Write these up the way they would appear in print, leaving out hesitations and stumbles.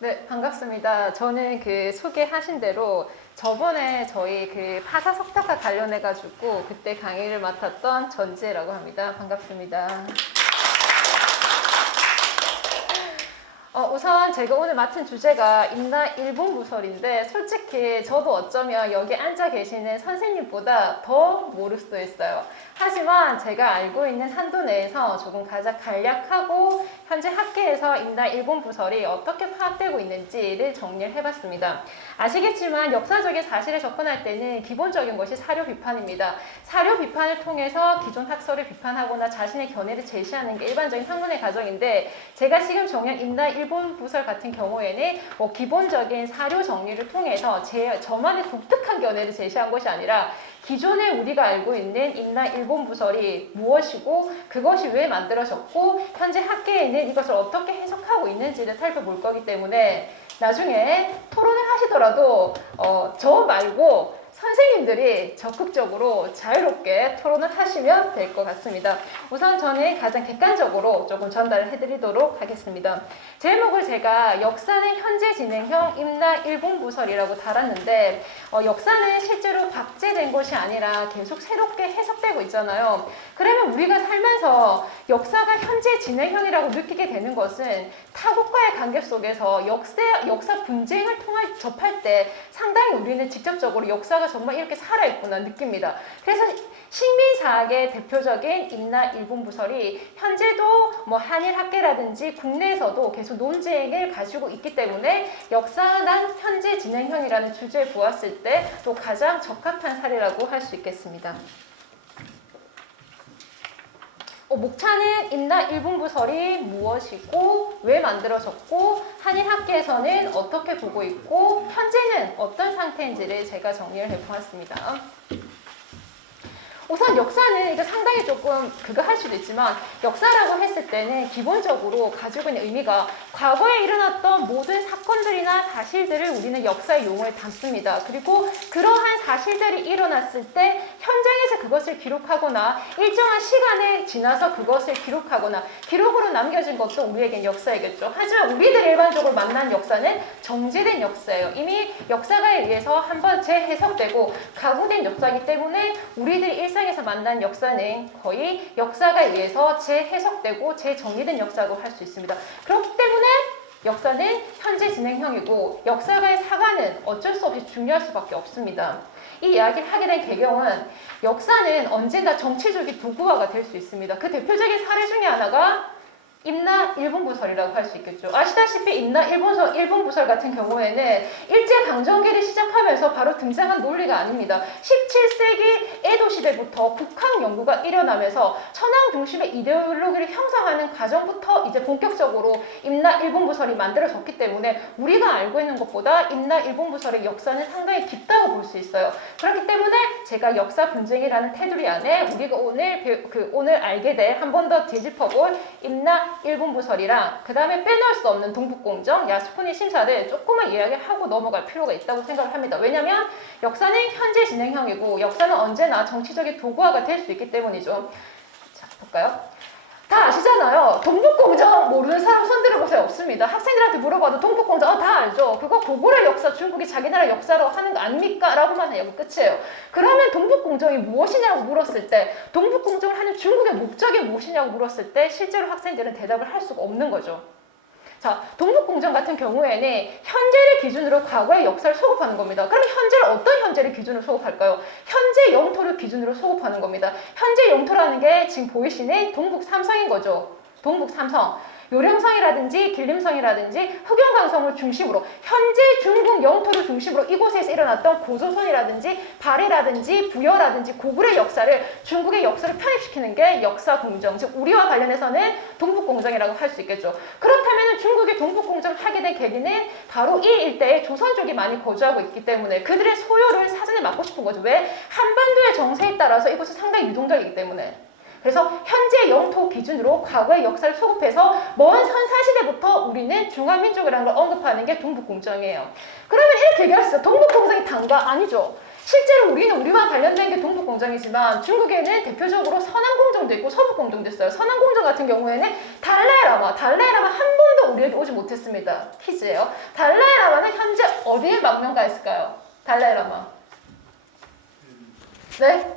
네, 반갑습니다. 저는 그 소개하신 대로 저번에 저희 그 파사 석탑과 관련해가지고 그때 강의를 맡았던 전지혜라고 합니다. 반갑습니다. 우선 제가 오늘 맡은 주제가 임나 일본 부설인데 솔직히 저도 어쩌면 여기 앉아 계시는 선생님보다 더 모를 수도 있어요. 하지만 제가 알고 있는 한도 내에서 조금 가장 간략하고 현재 학계에서 임나 일본 부설이 어떻게 파악되고 있는지를 정리를 해봤습니다. 아시겠지만 역사적인 사실에 접근할 때는 기본적인 것이 사료 비판입니다. 사료 비판을 통해서 기존 학설을 비판하거나 자신의 견해를 제시하는 게 일반적인 학문의 과정인데 제가 지금 정리한 임나 일본 부설 같은 경우에는 기본적인 사료 정리를 통해서 저만의 독특한 견해를 제시한 것이 아니라 기존에 우리가 알고 있는 임나 일본 부설이 무엇이고 그것이 왜 만들어졌고 현재 학계에는 이것을 어떻게 해석하고 있는지를 살펴볼 거기 때문에 나중에 토론을 하시더라도 저 말고 선생님들이 적극적으로 자유롭게 토론을 하시면 될 것 같습니다. 우선 저는 가장 객관적으로 조금 전달을 해드리도록 하겠습니다. 제목을 제가 역사는 현재 진행형 임나 일본 부설이라고 달았는데 역사는 실제로 박제된 것이 아니라 계속 새롭게 해석되고 있잖아요. 그러면 우리가 살면서 역사가 현재 진행형이라고 느끼게 되는 것은 타국과의 관계 속에서 역사 분쟁을 접할 때 상당히 우리는 직접적으로 역사가 정말 이렇게 살아있구나 느낍니다. 그래서 식민사학의 대표적인 임나 일본 부설이 현재도 한일 학계라든지 국내에서도 계속 논쟁을 가지고 있기 때문에 역사난 현재 진행형이라는 주제에 보았을 때 또 가장 적합한 사례라고 할 수 있겠습니다. 목차는 임나 일본 부설이 무엇이고 왜 만들어졌고 한일 학계에서는 어떻게 보고 있고 현재는 어떤 상태인지를 제가 정리를 해보았습니다. 우선 역사는 이거 상당히 조금 그거 할 수도 있지만 역사라고 했을 때는 기본적으로 가지고 있는 의미가 과거에 일어났던 모든 사건들이나 사실들을 우리는 역사의 용어에 담습니다. 그리고 그러한 사실들이 일어났을 때 현장에서 그것을 기록하거나 일정한 시간에 지나서 그것을 기록하거나 기록으로 남겨진 것도 우리에겐 역사이겠죠. 하지만 우리들이 일반적으로 만난 역사는 정제된 역사예요. 이미 역사가에 의해서 한번 재해석되고 가공된 역사이기 때문에 우리들이 일상에서 만난 역사는 거의 역사가에 의해서 재해석되고 재정리된 역사라고 할 수 있습니다. 그렇기 때문에 역사는 현재 진행형이고 역사가의 사과는 어쩔 수 없이 중요할 수밖에 없습니다. 이 이야기를 하게 된 배경은 역사는 언젠가 정치적인 도구화가 될 수 있습니다. 그 대표적인 사례 중에 하나가 임나 일본 부설이라고 할 수 있겠죠. 아시다시피 임나 일본 부설 같은 경우에는 일제강점기를 시작하면서 바로 등장한 논리가 아닙니다. 17세기 에도 시대부터 북한 연구가 일어나면서 천황 중심의 이데올로기를 형성하는 과정부터 이제 본격적으로 임나 일본 부설이 만들어졌기 때문에 우리가 알고 있는 것보다 임나 일본 부설의 역사는 상당히 깊다고 볼 수 있어요. 그렇기 때문에 제가 역사 분쟁이라는 테두리 안에 우리가 오늘 알게 될 한 번 더 되짚어볼 임나 일본 부설이랑 그 다음에 빼놓을 수 없는 동북공정, 야스쿠니 심사를 조금만 이야기하고 넘어갈 필요가 있다고 생각을 합니다. 왜냐하면 역사는 현재 진행형이고 역사는 언제나 정치적인 도구화가 될 수 있기 때문이죠. 자, 볼까요? 다 아시잖아요. 동북공정 모르는 사람 손 들어보세요. 없습니다. 학생들한테 물어봐도 동북공정 다 알죠. 그거 고구려 역사 중국이 자기 나라 역사로 하는 거 아닙니까? 라고만 하고 끝이에요. 그러면 동북공정이 무엇이냐고 물었을 때 동북공정을 하는 중국의 목적이 무엇이냐고 물었을 때 실제로 학생들은 대답을 할 수가 없는 거죠. 자, 동북공정 같은 경우에는 현재를 기준으로 과거의 역사를 소급하는 겁니다. 그럼 현재를 어떤 현재를 기준으로 소급할까요? 현재 영토를 기준으로 소급하는 겁니다. 현재 영토라는 게 지금 보이시는 동북 삼성인 거죠. 동북 삼성. 요령성이라든지 길림성이라든지 흑영강성을 중심으로 현재 중국 영토를 중심으로 이곳에서 일어났던 고조선이라든지 발해라든지 부여라든지 고구려의 역사를 중국의 역사를 편입시키는 게 역사공정, 즉 우리와 관련해서는 동북공정이라고 할 수 있겠죠. 그렇다면 중국이 동북공정을 하게 된 계기는 바로 이 일대에 조선족이 많이 거주하고 있기 때문에 그들의 소요를 사전에 막고 싶은 거죠. 왜? 한반도의 정세에 따라서 이곳은 상당히 유동적이기 때문에. 그래서 현재 영토 기준으로 과거의 역사를 소급해서 먼 선사시대부터 우리는 중화민족이라는 걸 언급하는 게 동북공정이에요. 그러면 이렇게 얘기하시죠. 동북공정이 단가? 아니죠. 실제로 우리는 우리와 관련된 게 동북공정이지만 중국에는 대표적으로 서남공정도 있고 서북공정도 있어요. 서남공정 같은 경우에는 달라이라마 한 번도 우리에게 오지 못했습니다. 퀴즈예요. 달라이라마는 현재 어디에 망명가 있을까요? 달라이라마. 네?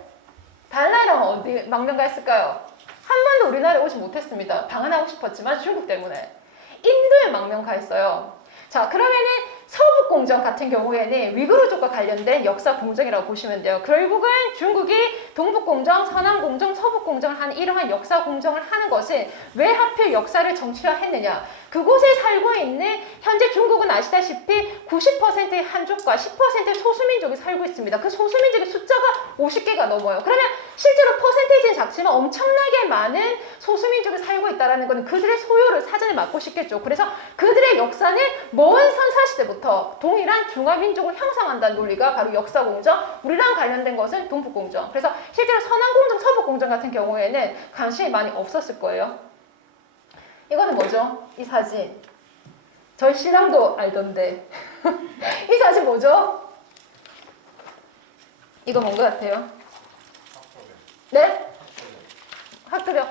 달라이라마 어디 망명가 있을까요? 한 번도 우리나라에 오지 못했습니다. 방한하고 싶었지만 중국 때문에. 인도에 망명가 있어요. 자, 그러면은 서북공정 같은 경우에는 위구르족과 관련된 역사 공정이라고 보시면 돼요. 결국은 중국이 동북공정, 서남공정, 서북공정을 하는 이러한 역사 공정을 하는 것은 왜 하필 역사를 정치화했느냐. 그곳에 살고 있는 현재 중국은 아시다시피 90%의 한족과 10%의 소수민족이 살고 있습니다. 그 소수민족의 숫자가 50개가 넘어요. 그러면 실제로 퍼센테이지는 작지만 엄청나게 많은 소수민족이 살고 있다는 것은 그들의 소요를 사전에 막고 싶겠죠. 그래서 그들의 역사는 먼 선사시대부터 동일한 중화민족을 형성한다는 논리가 바로 역사공정, 우리랑 관련된 것은 동북공정. 그래서 실제로 서남공정, 서북공정 같은 경우에는 관심이 많이 없었을 거예요. 이거는 뭐죠? 이 사진. 저희 신랑도 알던데. 이 사진 뭐죠? 이거 뭔 것 같아요? 네? 학도병.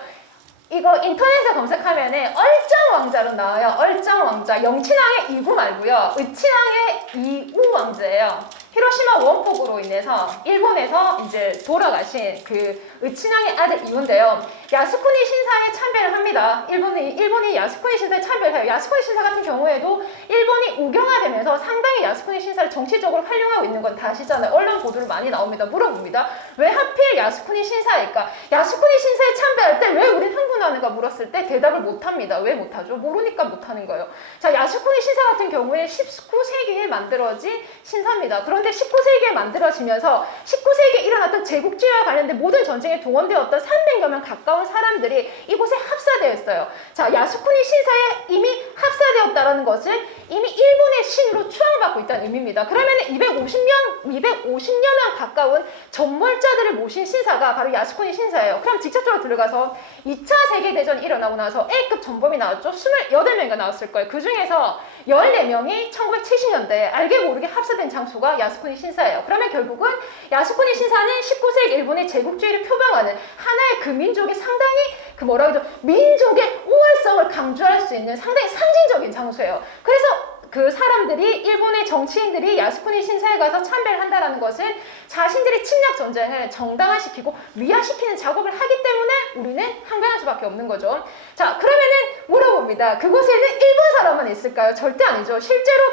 이거 인터넷에 검색하면은 얼짱왕자로 나와요. 얼짱왕자. 영친왕의 이구 말고요. 의친왕의 이우왕자예요. 히로시마 원폭으로 인해서 일본에서 이제 돌아가신 그 의친왕의 아들 이우인데요. 야스쿠니 신사에 참배를 합니다. 일본이 야스쿠니 신사에 참배를 해요. 야스쿠니 신사 같은 경우에도 일본이 우경화되면서 상당히 야스쿠니 신사를 정치적으로 활용하고 있는 건 다 아시잖아요. 언론 보도를 많이 나옵니다. 물어봅니다. 왜 하필 야스쿠니 신사일까? 야스쿠니 신사에 참배할 때 왜 우린 흥분하는가 물었을 때 대답을 못합니다. 왜 못하죠? 모르니까 못하는 거예요. 자, 야스쿠니 신사 같은 경우에 19세기에 만들어진 신사입니다. 그런데 19세기에 만들어지면서 19세기에 일어났던 제국주의와 관련된 모든 전쟁에 동원되었던 300여 명 가까운 사람들이 이곳에 합사되어 있어요. 자, 야스쿠니 신사에 이미 합사되었다는 것은 이미 일본의 신으로 추앙받고 있다는 의미입니다. 그러면 250여 명 가까운 전몰자들을 모신 신사가 바로 야스쿠니 신사예요. 그럼 직접적으로 들어가서 2차 세계대전이 일어나고 나서 A급 전범이 나왔죠. 28명이 나왔을 거예요. 그 중에서 14명이 1970년대에 알게 모르게 합사된 장소가 야스쿠니 신사예요. 그러면 결국은 야스쿠니 신사는 19세기 일본의 제국주의를 표방하는 하나의 그 민족이 상당히 그 뭐라 그러죠? 민족의 우월성을 강조할 수 있는 상당히 상징적인 장소예요. 그래서 그 사람들이 일본의 정치인들이 야스쿠니 신사에 가서 참배를 한다는 것은 자신들의 침략 전쟁을 정당화시키고 미화시키는 작업을 하기 때문에 우리는 항변할 수밖에 없는 거죠. 자, 그러면은 물어봅니다. 그곳에는 일본 사람만 있을까요? 절대 아니죠. 실제로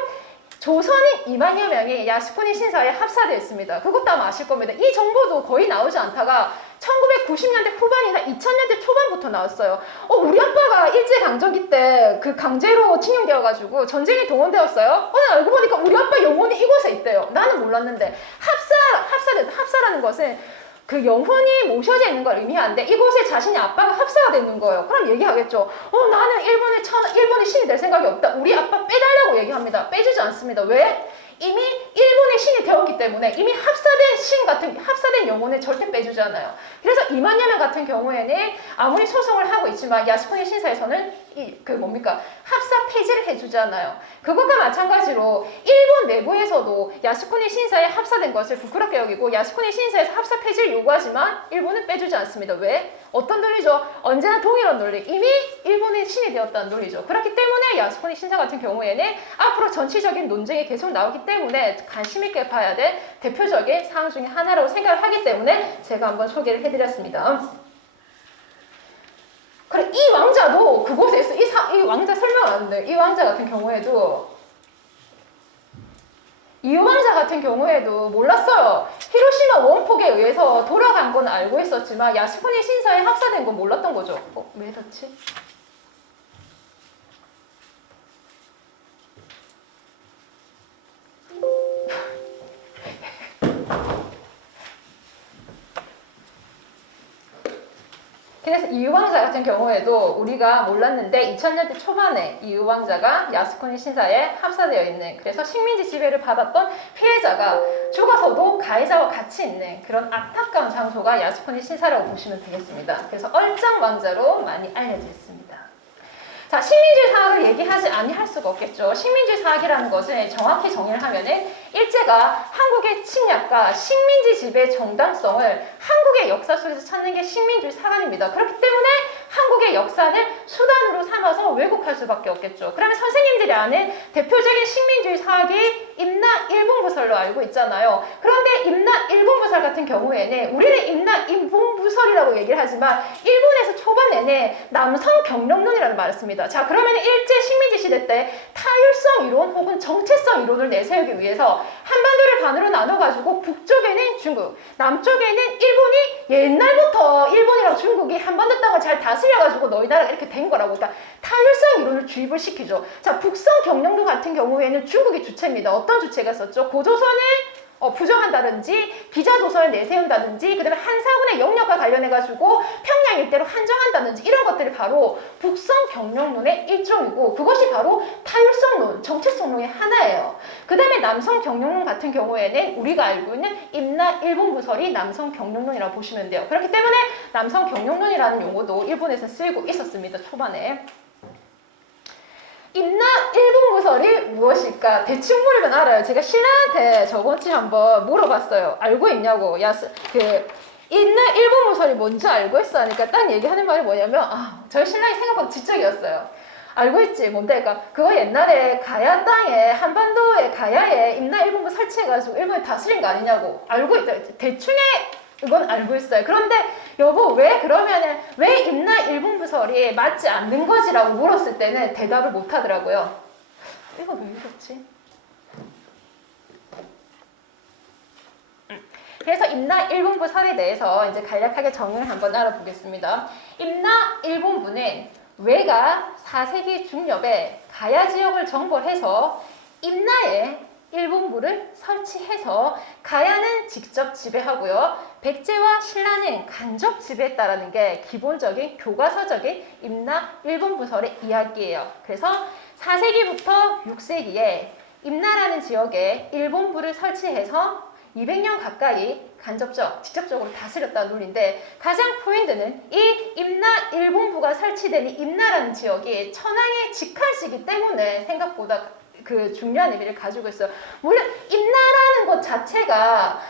조선인 2만여 명이 야스쿠니 신사에 합사되어 있습니다. 그것도 아마 아실 겁니다. 이 정보도 거의 나오지 않다가 1990년대 후반이나 2000년대 초반부터 나왔어요. 우리 아빠가 일제강점기 때 그 강제로 징용되어가지고 전쟁에 동원되었어요. 오늘 알고 보니까 우리 아빠 영혼이 이곳에 있대요. 나는 몰랐는데 합사라는 것은 그 영혼이 모셔져 있는 걸 의미하는데 이곳에 자신의 아빠가 합사가 되는 거예요. 그럼 얘기하겠죠. 나는 일본의 신이 될 생각이 없다. 우리 아빠 빼달라고 얘기합니다. 빼주지 않습니다. 왜? 이미 일본의 신이 되었기 때문에 이미 합사된 영혼을 절대 빼주지 않아요. 그래서 2만여 명 같은 경우에는 아무리 소송을 하고 있지만 야스쿠니 신사에서는 합사 폐지를 해주지 않아요. 그것과 마찬가지로 일본 내부에서도 야스쿠니 신사에 합사된 것을 부끄럽게 여기고 야스쿠니 신사에서 합사 폐지를 요구하지만 일본은 빼주지 않습니다. 왜? 어떤 논리죠? 언제나 동일한 논리. 이미 일본의 신이 되었다는 논리죠. 그렇기 때문에 야스쿠니 신사 같은 경우에는 앞으로 정치적인 논쟁이 계속 나오기 때문에 관심 있게 봐야 될 대표적인 사항 중에 하나라고 생각을 하기 때문에 제가 한번 소개를 해드렸습니다. 그래, 이 왕자도 그곳에서 이 왕자 설명을 하는데 이 왕자 같은 경우에도 이왕자 같은 경우에도 몰랐어요. 히로시마 원폭에 의해서 돌아간 건 알고 있었지만 야스쿠니 신사에 합사된 건 몰랐던 거죠. 왜 이렇지? 그래서 이유왕자 같은 경우에도 우리가 몰랐는데 2000년대 초반에 이유왕자가 야스쿠니 신사에 합사되어 있는, 그래서 식민지 지배를 받았던 피해자가 죽어서도 가해자와 같이 있는 그런 안타까운 장소가 야스쿠니 신사라고 보시면 되겠습니다. 그래서 얼짱왕자로 많이 알려져 있습니다. 자, 식민지 사학을 얘기하지 아니할 수가 없겠죠. 식민지 사학이라는 것을 정확히 정의를 하면은 일제가 한국의 침략과 식민지 지배 정당성을 한국의 역사 속에서 찾는 게 식민주의 사관입니다. 그렇기 때문에 한국의 역사를 수단으로 삼아서 왜곡할 수밖에 없겠죠. 그러면 선생님들이 아는 대표적인 식민주의 사학이 임나 일본부설로 알고 있잖아요. 그런데 임나 일본부설 같은 경우에는 우리는 임나 일본부설이라고 얘기를 하지만 일본에서 초반에는 남성 경력론이라는 말을 씁니다. 자, 그러면 일제 식민지 시대 때 타율성 이론 혹은 정체성 이론을 내세우기 위해서 한반도를 반으로 나눠가지고 북쪽에는 중국, 남쪽에는 일본이 옛날부터 일본이랑 중국이 한반도 땅을 잘 다스려가지고 너희 나라가 이렇게 된 거라고. 그러니까 타율성 이론을 주입을 시키죠. 자, 북성 경영론 같은 경우에는 중국이 주체입니다. 어떤 주체가 있었죠? 고조선을 부정한다든지 기자조선을 내세운다든지 그다음에 한사군의 영역과 관련해가지고 평양 일대로 한정한다든지 이런 것들이 바로 북성 경영론의 일종이고 그것이 바로 타율성론, 정체성론의 하나예요. 그 다음에 남성 경영론 같은 경우에는 우리가 알고 있는 임나 일본부설이 남성 경영론이라고 보시면 돼요. 그렇기 때문에 남성 경영론이라는 용어도 일본에서 쓰이고 있었습니다. 초반에. 임나 일본부설이 무엇일까? 대충 물으면 알아요. 제가 신라한테 저번 주에 한번 물어봤어요. 알고 있냐고. 임나 일본부설이 뭔지 알고 있어 하니까 딱 얘기하는 말이 뭐냐면 저희 신랑이 생각보다 지적이었어요. 알고 있지? 뭔데? 그러니까 그거 옛날에 가야 땅에 한반도의 가야에 임나 일본부 설치해가지고 일본이 다스린 거 아니냐고. 알고 있다. 대충의 이건 알고 있어요. 그런데 여보 왜 그러면은 왜 임나 일본부설이 맞지 않는 거지라고 물었을 때는 대답을 못 하더라고요. 이거 왜 이렇지? 그래서 임나 일본부설에 대해서 이제 간략하게 정의를 한번 알아보겠습니다. 임나 일본부는 왜가 4세기 중엽에 가야 지역을 정벌해서 임나에 일본부를 설치해서 가야는 직접 지배하고요. 백제와 신라는 간접 지배했다라는 게 기본적인 교과서적인 임나 일본부설의 이야기예요. 그래서 4세기부터 6세기에 임나라는 지역에 일본부를 설치해서 200년 가까이 직접적으로 다스렸다는 논리인데 가장 포인트는 이 임나 일본부가 설치된 이 임나라는 지역이 천황의 직할시기 때문에 생각보다 그 중요한 의미를 가지고 있어요. 물론 임나라는 것 자체가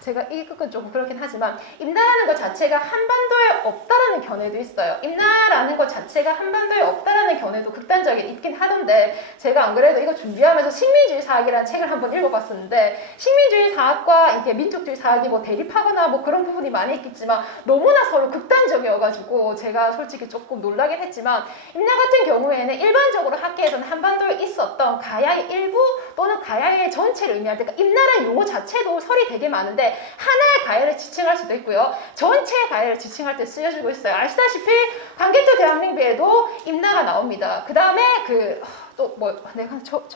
제가 이건 조금 그렇긴 하지만 임나라는 것 자체가 한반도에 없다라는 견해도 있어요. 임나라는 것 자체가 한반도에 없다라는 견해도 극단적인 있긴 하던데 제가 안 그래도 이거 준비하면서 식민주의 사학이라는 책을 한번 읽어봤었는데 식민주의 사학과 이렇게 민족주의 사학이 대립하거나 그런 부분이 많이 있겠지만 너무나 서로 극단적이어가지고 제가 솔직히 조금 놀라긴 했지만 임나 같은 경우에는 일반적으로 학계에서는 한반도에 있었던 가야의 일부 또는 가야의 전체를 의미할 때 임나라는 용어 자체도 설이 되게 많은데 하나의 가야를 지칭할 수도 있고요. 전체의 가야를 지칭할 때 쓰여지고 있어요. 아시다시피 광개토 대왕링비에도 임나가 나옵니다. 그 다음에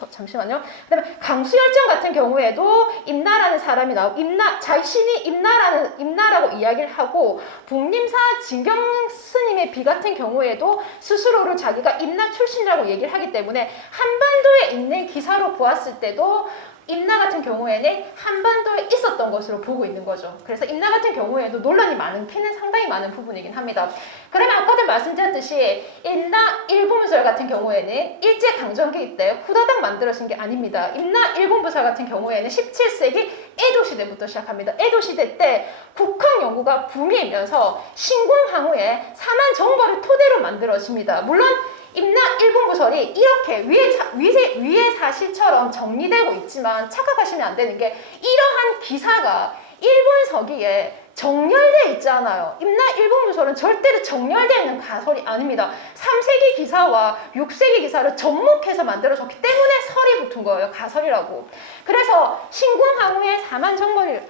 잠시만요. 그 다음에 강수열전 같은 경우에도 임나라는 사람이 나오고 자신이 임나라고 이야기를 하고 북림사 진경 스님의 비 같은 경우에도 스스로를 자기가 임나 출신이라고 얘기를 하기 때문에 한반도에 있는 기사로 보았을 때도 임나 같은 경우에는 한반도에 있었던 것으로 보고 있는 거죠. 그래서 임나 같은 경우에도 논란이 많기는 상당히 많은 부분이긴 합니다. 그러면 아까도 말씀드렸듯이 임나 일본부설 같은 경우에는 일제강점기 때 후다닥 만들어진 게 아닙니다. 임나 일본부설 같은 경우에는 17세기 에도시대부터 시작합니다. 에도시대 때 국학 연구가 붐이면서 신궁항우의 사만정벌을 토대로 만들어집니다. 물론 임나 일본부설이 이렇게 위의 사실처럼 정리되고 있지만 착각하시면 안 되는 게 이러한 기사가 일본 서기에 정렬되어 있잖아요. 임나 일본부설은 절대로 정렬되어 있는 가설이 아닙니다. 3세기 기사와 6세기 기사를 접목해서 만들어졌기 때문에 설이 붙은 거예요. 가설이라고. 그래서 신궁항우의 사만정벌을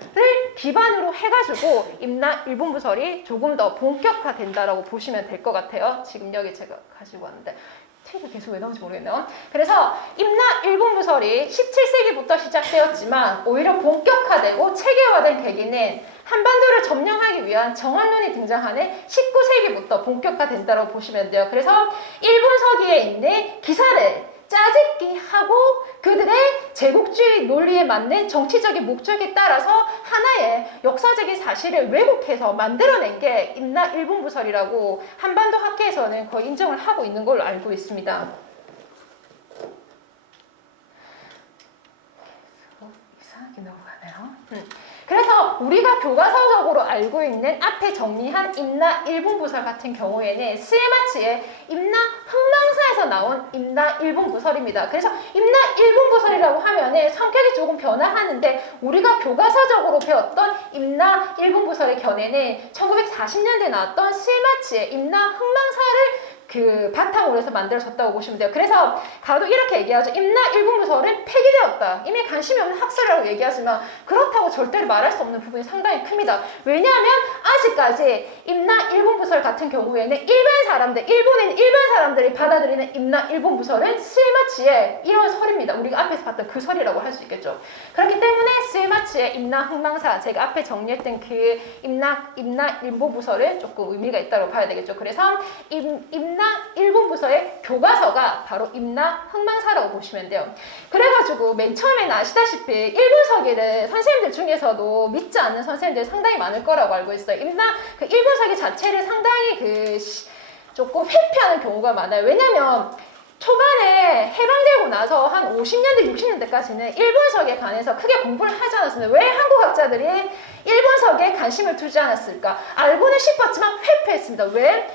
기반으로 해가지고 임나 일본부설이 조금 더 본격화된다라고 보시면 될 것 같아요. 지금 여기 제가 가지고 왔는데 책이 계속 왜 나오는지 모르겠네요. 그래서 임나 일본부설이 17세기부터 시작되었지만 오히려 본격화되고 체계화된 계기는 한반도를 점령하기 위한 정원론이 등장하는 19세기부터 본격화된다고 보시면 돼요. 그래서 일본 서기에 있는 기사를 짜집기 하고 그들의 제국주의 논리에 맞는 정치적인 목적에 따라서 하나의 역사적인 사실을 왜곡해서 만들어낸 게 임나 일본부설이라고 한반도 학계에서는 거의 인정을 하고 있는 걸로 알고 있습니다. 이상하게 넘어가네요. 그래서 우리가 교과서적으로 알고 있는 앞에 정리한 임나 1분 부설 같은 경우에는 스에마치의 임나 흥망사에서 나온 임나 1분 부설입니다. 그래서 임나 1분 부설이라고 하면은 성격이 조금 변화하는데 우리가 교과서적으로 배웠던 임나 1분 부설의 견해는 1940년대에 나왔던 스에마치의 임나 흥망사를 그 바탕으로 해서 만들어졌다고 보시면 돼요. 그래서 가도 이렇게 얘기하죠. 임나 1분 부설은 폐기되었다. 이미 관심이 없는 학설이라고 얘기하지만 그렇다고 절대로 말할 수 없는 부분이 상당히 큽니다. 왜냐하면 아직까지 임나 1분 부설 같은 경우에는 일본에 있는 일반 사람들이 받아들이는 임나 1분 부설은 스에마치의 이런 설입니다. 우리가 앞에서 봤던 그 설이라고 할 수 있겠죠. 그렇기 때문에 스에마치의 임나 흥망사, 제가 앞에 정리했던 그 임나 1분 부설은 조금 의미가 있다고 봐야 되겠죠. 그래서 임나 1분 부서의 교과서가 바로 임나 흥망사라고 보시면 돼요. 그래가지고 맨 처음에는 아시다시피 일본 서기를 선생님들 중에서도 믿지 않는 선생님들이 상당히 많을 거라고 알고 있어요. 그 일본 서기 자체를 상당히 조금 회피하는 경우가 많아요. 왜냐면 초반에 해방되고 나서 한 50년대, 60년대까지는 일본석에 관해서 크게 공부를 하지 않았습니다. 왜 한국 학자들이 일본석에 관심을 두지 않았을까? 알고는 싶었지만 회피했습니다. 왜?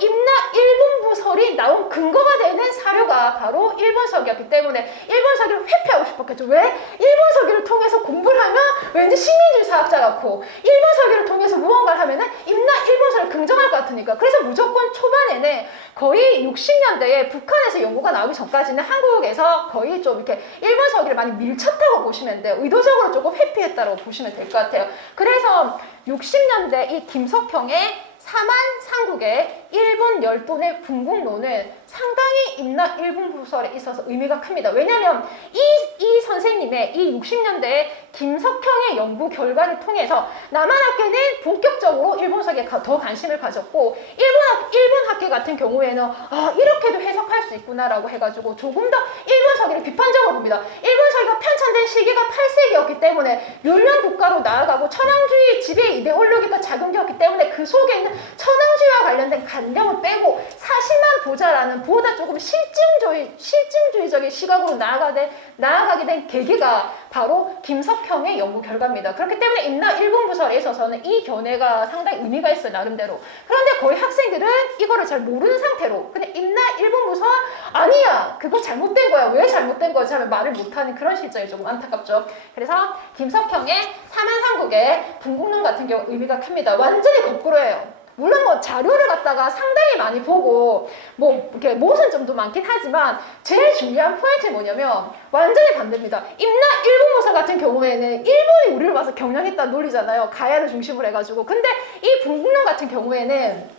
임나 1분 부설이 나온 근거가 되는 사료가 바로 일본서기였기 때문에 일본서기를 회피하고 싶었겠죠. 왜? 일본서기를 통해서 공부를 하면 왠지 식민주의 사학자 같고 일본서기를 통해서 무언가를 하면은 임나 일본서를 긍정할 것 같으니까. 그래서 무조건 초반에는 거의 60년대에 북한에서 연구가 나오기 전까지는 한국에서 거의 좀 이렇게 일본서기를 많이 밀쳤다고 보시면 돼요. 의도적으로 조금 회피했다고 보시면 될 것 같아요. 그래서 60년대 이 김석형의 사만삼국의 일본 열돈의 분국론은 상당히 임나 1분 부설에 있어서 의미가 큽니다. 왜냐하면 이 선생님의 이 60년대의 김석형의 연구 결과를 통해서 남한학계는 본격적으로 일본서기에 더 관심을 가졌고 일본 학계 같은 경우에는 이렇게도 해석할 수 있구나라고 해가지고 조금 더 일본서기를 비판적으로 봅니다. 일본서기가 편찬된 시기가 8세기였기 때문에 율령 국가로 나아가고 천황주의 지배 이데올로기가 작용되었기 때문에 그 속에 있는 천황주의와 관련된 관념을 빼고 사실만 보자라는 보다 조금 실증주의적인 시각으로 나아가게 된 계기가 바로 김석형의 연구 결과입니다. 그렇기 때문에 임나 1분 부설에 있어서는 이 견해가 상당히 의미가 있어요, 나름대로. 그런데 거의 학생들은 이거를 잘 모르는 상태로 그냥 임나 1분 부설 아니야, 그거 잘못된 거야, 왜 잘못된 거지 하면 말을 못하는 그런 실정이 조금 안타깝죠. 그래서 김석형의 사만삼국의 분국론 같은 경우 의미가 큽니다. 완전히 거꾸로예요. 물론 뭐 자료를 갖다가 상당히 많이 보고 뭐 이렇게 모순 점도 많긴 하지만 제일 중요한 포인트는 뭐냐면 완전히 반대입니다. 임나 1분 부설 같은 경우에는 일본이 우리를 와서 경영했다는 논리잖아요. 가야를 중심으로 해가지고. 근데 이 분국론 같은 경우에는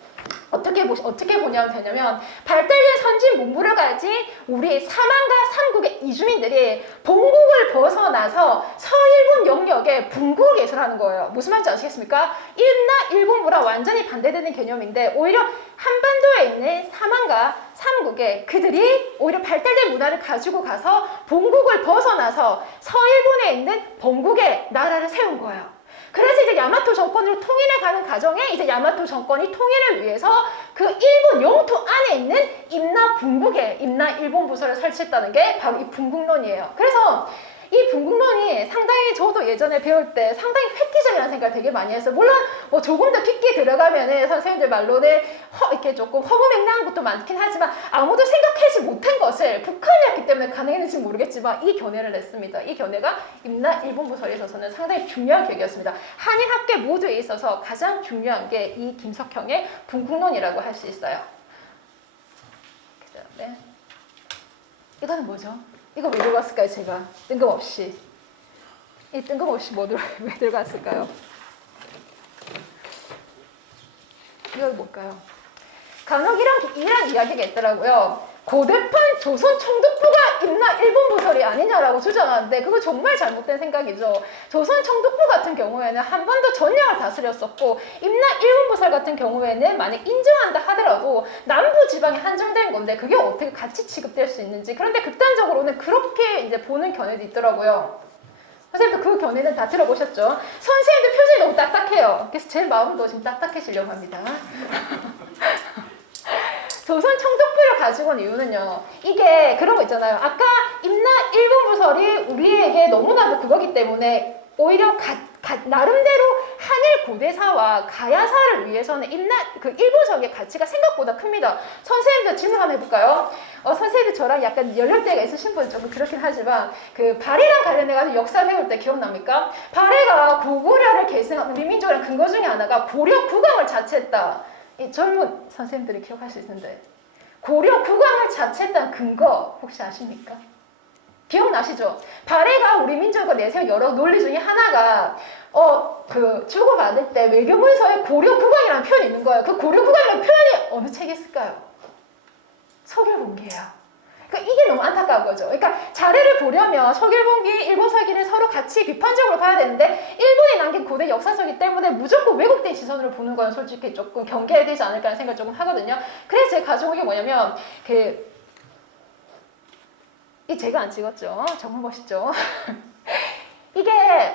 어떻게 보냐면 되냐면 발달된 선진 문물을 가진 우리 사만과 삼국의 이주민들이 본국을 벗어나서 서일본 영역에 분국 예술하는 거예요. 무슨 말인지 아시겠습니까? 임나 1분부랑 완전히 반대되는 개념인데 오히려 한반도에 있는 사만과 삼국에 그들이 오히려 발달된 문화를 가지고 가서 본국을 벗어나서 서일본에 있는 본국의 나라를 세운 거예요. 그래서 이제 야마토 정권으로 통일해 가는 과정에 이제 야마토 정권이 통일을 위해서 그 일본 영토 안에 있는 임나 분국에 임나 일본 부서를 설치했다는 게 바로 이 분국론이에요. 그래서 이 분국론이 상당히 저도 예전에 배울 때 상당히 획기적이라는 생각을 되게 많이 했어요. 물론 뭐 조금 더 깊게 들어가면은 선생님들 말로는 이렇게 조금 허무맹랑한 것도 많긴 하지만 아무도 생각하지 못한 것을 북한이었기 때문에 가능했는지 모르겠지만 이 견해를 냈습니다. 이 견해가 임나 일본 부설에 있어서는 상당히 중요한 계기였습니다. 한인 학계 모두에 있어서 가장 중요한 게 이 김석형의 분국론이라고 할 수 있어요. 네. 이거는 뭐죠? 이거 왜 들어갔을까요, 제가? 뜬금없이. 이 뜬금없이 왜 들어갔을까요? 이거 뭘까요? 간혹 이런 이야기가 있더라고요. 고대판 조선 총독부가 임나 일본 부설이 아니냐라고 주장하는데 그거 정말 잘못된 생각이죠. 조선 총독부 같은 경우에는 한반도 전역을 다스렸었고 임나 일본 부설 같은 경우에는 만약 인정한다 하더라도 남부 지방에 한정된 건데 그게 어떻게 같이 취급될 수 있는지. 그런데 극단적으로는 그렇게 이제 보는 견해도 있더라고요. 선생님도 그 견해는 다 들어보셨죠? 선생님들 표정이 너무 딱딱해요. 그래서 제 마음도 지금 딱딱해지려고 합니다. 조선 청독부를 가지고 온 이유는요. 이게 그런 거 있잖아요. 아까 임나 일본 부설이 우리에게 너무나도 그거기 때문에 오히려 나름대로 한일 고대사와 가야사를 위해서는 일본석의 가치가 생각보다 큽니다. 선생님들 질문 한번 해볼까요? 선생님들 저랑 약간 연령대가 있으신 분은 조금 그렇긴 하지만 그 발해랑 관련해가지고 역사 배울 때 기억납니까? 발해가 고구려를 계승한 우리 민족의 근거 중에 하나가 고려 국왕을 자체했다. 이 젊은 선생님들이 기억할 수 있는데 고려 국왕을 자체했다는 근거 혹시 아십니까? 기억나시죠? 발해가 우리 민족을 내세운 여러 논리 중에 하나가 주고받을 때 외교문서에 고려 국왕이라는 표현이 있는 거예요. 그 고려 국왕이라는 표현이 어느 책에 있을까요? 서길본기예요. 그러니까 이게 너무 안타까운 거죠. 그러니까 자료를 보려면 서길본기, 일본서기를 서로 같이 비판적으로 봐야 되는데 일본이 남긴 고대 역사서기 때문에 무조건 왜곡된 시선으로 보는 건 솔직히 조금 경계해야 되지 않을까 하는 생각을 조금 하거든요. 그래서 제가 가져온 게 뭐냐면 이 제가 안 찍었죠. 정말 멋있죠. 이게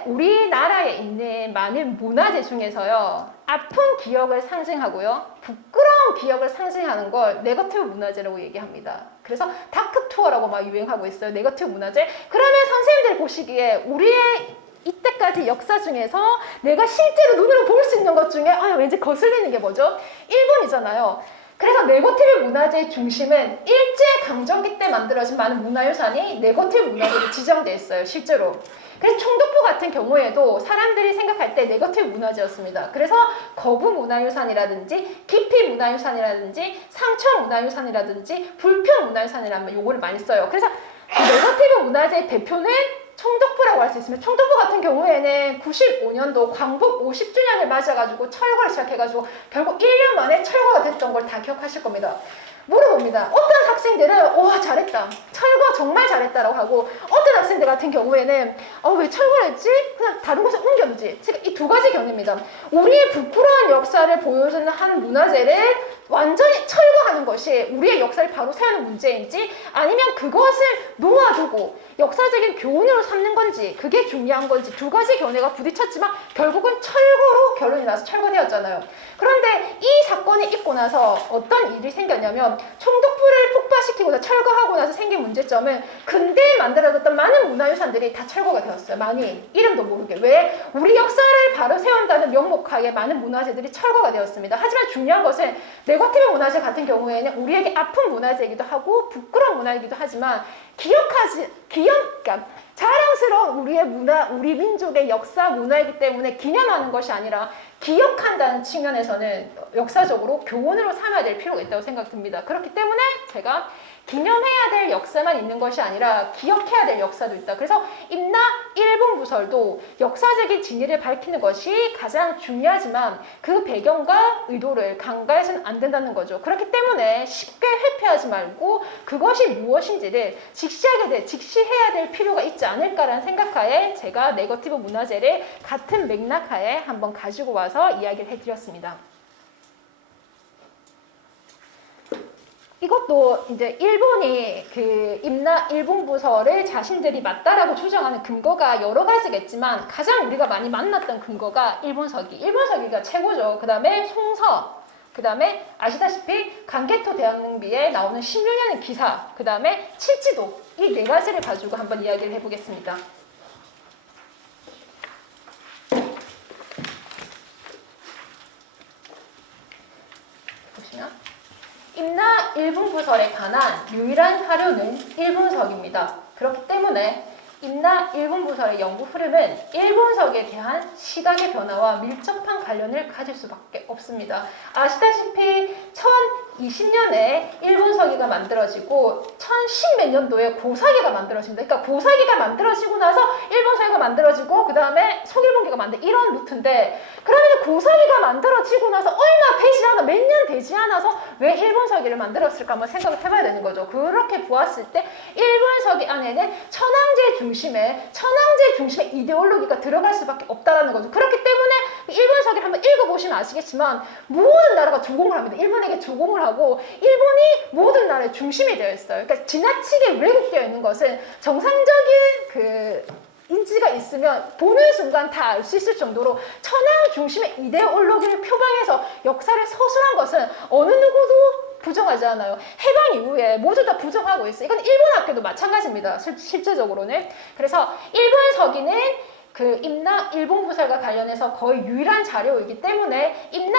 우리나라에 있는 많은 문화재 중에서요. 아픈 기억을 상징하고요. 부끄러운 기억을 상징하는 걸 네거티브 문화재라고 얘기합니다. 그래서 다크 투어라고 막 유행하고 있어요. 네거티브 문화재. 그러면 선생님들이 보시기에 우리의 이때까지 역사 중에서 내가 실제로 눈으로 볼 수 있는 것 중에 왠지 거슬리는 게 뭐죠? 일본이잖아요. 그래서 네거티브 문화재의 중심은 일제강점기 때 만들어진 많은 문화유산이 네거티브 문화재로 지정되어 있어요. 실제로. 그래서 총독부 같은 경우에도 사람들이 생각할 때 네거티브 문화재였습니다. 그래서 거부 문화유산이라든지 기피 문화유산이라든지 상처 문화유산이라든지 불평 문화유산이라는 용어를 많이 써요. 그래서 네거티브 문화재의 대표는 총독부라고 할 수 있으면 총독부 같은 경우에는 95년도 광복 50주년을 맞아가지고 철거를 시작해가지고 결국 1년 만에 철거가 됐던 걸 다 기억하실 겁니다. 물어봅니다. 어떤 학생들은 와 잘했다. 철거 정말 잘했다라고 하고 어떤 학생들 같은 경우에는 왜 철거를 했지? 그냥 다른 곳에 옮겨두지. 이 두 가지 견해입니다. 우리의 부끄러운 역사를 보여주는 한 문화재를 완전히 철거하는 것이 우리의 역사를 바로 세우는 문제인지 아니면 그것을 놓아두고 역사적인 교훈으로 삼는 건지 그게 중요한 건지 두 가지 견해가 부딪혔지만 결국은 철거로 결론이 나서 철거되었잖아요. 그런데 이 사건이 있고 나서 어떤 일이 생겼냐면 총독부를 폭파시키고 철거하고 나서 생긴 문제점은 근대에 만들어졌던 많은 문화유산들이 다 철거가 되었어요. 많이 이름도 모르게. 왜? 우리 역사를 바로 세운다는 명목하에 많은 문화재들이 철거가 되었습니다. 하지만 중요한 것은 네거티브 문화재 같은 경우에는 우리에게 아픈 문화재이기도 하고 부끄러운 문화이기도 하지만 그러니까 자랑스러운 우리의 문화, 우리 민족의 역사 문화이기 때문에 기념하는 것이 아니라 기억한다는 측면에서는 역사적으로 교훈으로 삼아야 될 필요가 있다고 생각됩니다. 그렇기 때문에 제가 기념해야 될 역사만 있는 것이 아니라 기억해야 될 역사도 있다. 그래서 임나 일본 부설도 역사적인 진위를 밝히는 것이 가장 중요하지만 그 배경과 의도를 간과해서는 안 된다는 거죠. 그렇기 때문에 쉽게 회피하지 말고 그것이 무엇인지를 직시해야 될 필요가 있지 않을까라는 생각하에 제가 네거티브 문화재를 같은 맥락하에 한번 가지고 와서 이야기를 해드렸습니다. 이것도 이제 일본이 임나 일본 부서를 자신들이 맞다라고 주장하는 근거가 여러 가지겠지만 가장 우리가 많이 만났던 근거가 일본서기가 최고죠. 그 다음에 송서, 그 다음에 아시다시피 강개토 대왕릉비에 나오는 16년의 기사, 그 다음에 칠지도 이 네 가지를 가지고 한번 이야기를 해보겠습니다. 보시면 임나 일본부설에 관한 유일한 자료는 일본서기입니다. 그렇기 때문에 임나 일본부설의 연구 흐름은 일본서기에 대한 시각의 변화와 밀접한 관련을 가질 수밖에 없습니다. 아시다시피 1020년에 일본서기가 만들어지고 1010몇 년도에 고사기가 만들어집니다. 그러니까 고사기가 만들어지고 나서 일본서기가 만들어지고 그 다음에 서길본기가 이런 루트인데 그러면 고사기가 만들어지고 나서 얼마 되지 않아 몇 년 되지 않아서 왜 일본서기를 만들었을까 한번 생각을 해봐야 되는 거죠. 그렇게 보았을 때 일본서기 안에는 천황제 중심의 이데올로기가 들어갈 수밖에 없다라는 거죠. 그렇기 때문에 일본서기를 한번 읽어보시면 아시겠지만 모든 나라가 주공을 합니다. 일본에게 주공을 하고 일본이 모든 나라의 중심이 되어 있어요. 그러니까 지나치게 왜곡되어 있는 것은 정상적인 인지가 있으면 보는 순간 다 알 수 있을 정도로 천황 중심의 이데올로기를 표방해서 역사를 서술한 것은 어느 누구도 부정하지 않아요. 해방 이후에 모두 다 부정하고 있어요. 이건 일본 학교도 마찬가지입니다. 실제적으로는. 그래서 일본 서기는 그 임나 일본부설과 관련해서 거의 유일한 자료이기 때문에 임나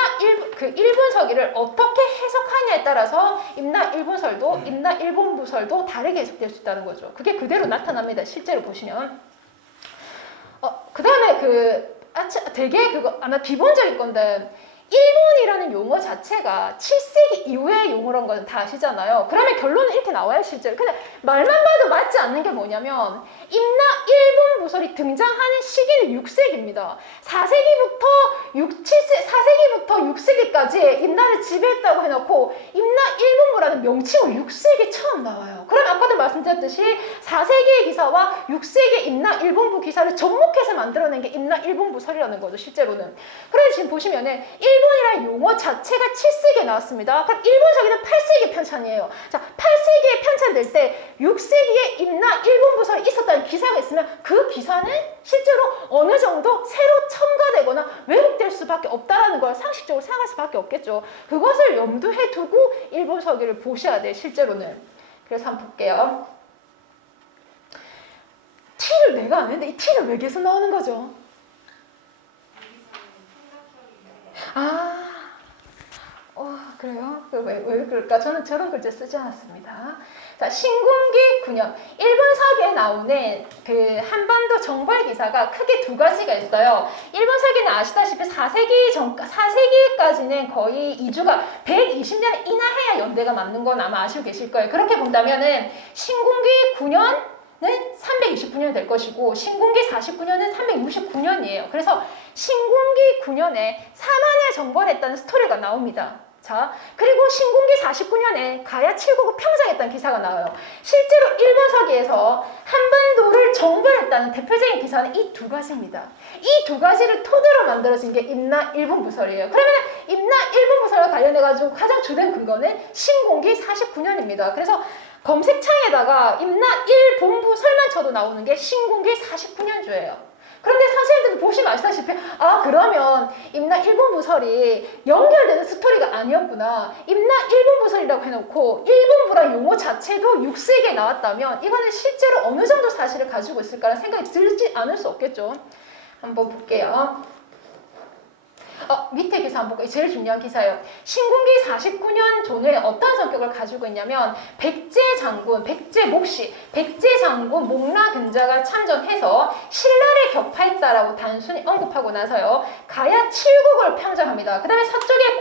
일본서기를 어떻게 해석하냐에 따라서 임나 일본설도 임나 일본부설도 다르게 해석될 수 있다는 거죠. 그게 그대로 나타납니다. 실제로 보시면. 그 다음에 되게 그거 아마 기본적인 건데 일본이라는 용어 자체가 7세기 이후의 용어라는 건 다 아시잖아요. 그러면 결론은 이렇게 나와요, 실제로. 근데 말만 봐도 맞지 않는 게 뭐냐면 임나 일본 부설이 등장하는 시기는 6세기입니다. 4세기부터 6세기까지 임나를 지배했다고 해놓고 임나 일본부라는 명칭은 6세기 처음 나와요. 그럼 아까도 말씀드렸듯이 4세기의 기사와 6세기 임나 일본부 기사를 접목해서 만들어낸 게 임나 일본부설이라는 거죠, 실제로는. 그래서 지금 보시면은 일본이라는 용어 자체가 7세기에 나왔습니다. 그럼 일본서기는 8세기 편찬이에요. 자, 8세기에 편찬될 때 6세기에 임나 일본부설이 있었다는 기사가 있으면 그 기사는 실제로 어느 정도 새로 첨가되거나 왜곡될 수밖에 없다는 걸 상식적으로 생각할 수밖에 없겠죠. 그것을 염두에 두고 일본서기를 보셔야 돼요, 실제로는. 그래서 한번 볼게요. T를 내가 안 했는데 이 T는 왜 계속 나오는 거죠? 그래요? 왜 그럴까? 저는 저런 글자 쓰지 않았습니다. 자, 신궁기 9년. 일본 서기에 나오는 그 한반도 정벌 기사가 크게 두 가지가 있어요. 일본 서기는 아시다시피 4세기까지는 거의 이주가 120년 이나해야 연대가 맞는 건 아마 아시고 계실 거예요. 그렇게 본다면은 신궁기 9년 는 329년이 될 것이고 신궁기 49년은 369년이에요. 그래서 신궁기 9년에 사만을 정벌했다는 스토리가 나옵니다. 자, 그리고 신궁기 49년에 가야 7국을 평정했다는 기사가 나와요. 실제로 일본 서기에서 한반도를 정벌했다는 대표적인 기사는 이 두 가지입니다. 이 두 가지를 토대로 만들어진 게 임나 일본부설이에요. 그러면 임나 일본부설과 관련해가지고 가장 주된 근거는 신궁기 49년입니다. 그래서 검색창에다가 임나 일본부설만 쳐도 나오는 게 신궁기 49년주예요. 그런데 선생님들도 보시면 아시다시피 그러면 임나 일본부설이 연결되는 스토리가 아니었구나. 임나 일본부설이라고 해놓고 일본부란 용어 자체도 6세기에 나왔다면 이거는 실제로 어느 정도 사실을 가지고 있을까라는 생각이 들지 않을 수 없겠죠. 한번 볼게요. 밑에 기사 한번 볼까요? 제일 중요한 기사예요. 신궁기 49년 전후에 어떤 성격을 가지고 있냐면 백제 장군 목라근자가 참전해서 신라를 격파했다라고 단순히 언급하고 나서요. 가야 7국을 평정합니다. 그 다음에 서쪽에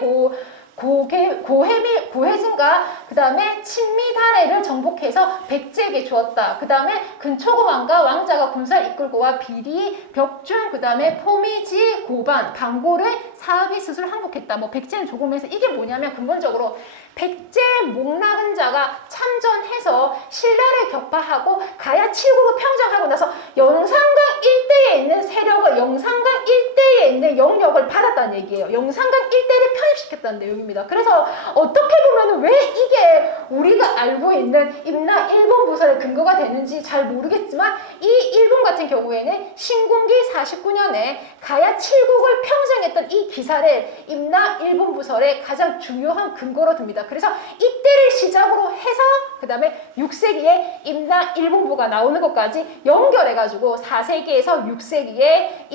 고해진과 그 다음에 친미다레를 정복해서 백제에게 주었다. 그 다음에 근초고왕과 왕자가 군사를 이끌고와 비리, 벽중, 그 다음에 포미지, 고반, 방고를 사업이 스스로 항복했다. 백제는 조공해서 이게 뭐냐면 근본적으로 백제 목라근자가 참전해서 신라를 격파하고 가야 7국을 평정하고 나서 영산강 일대에 있는 세력을 영산강 일대에 있는 영역을 받았다는 얘기예요. 영산강 일대를 편입시켰다는 내용입니다. 그래서 어떻게 보면 왜 이게 우리가 알고 있는 임나 일본부설의 근거가 되는지 잘 모르겠지만 이 일본 같은 경우에는 신궁기 49년에 가야 7국을 평정했던 이 기사를 임나 일본부설의 가장 중요한 근거로 듭니다. 그래서 이때를 시작으로 해서 그 다음에 6세기에 임나 일본부가 나오는 것까지 연결해가지고 4세기에서 6세기에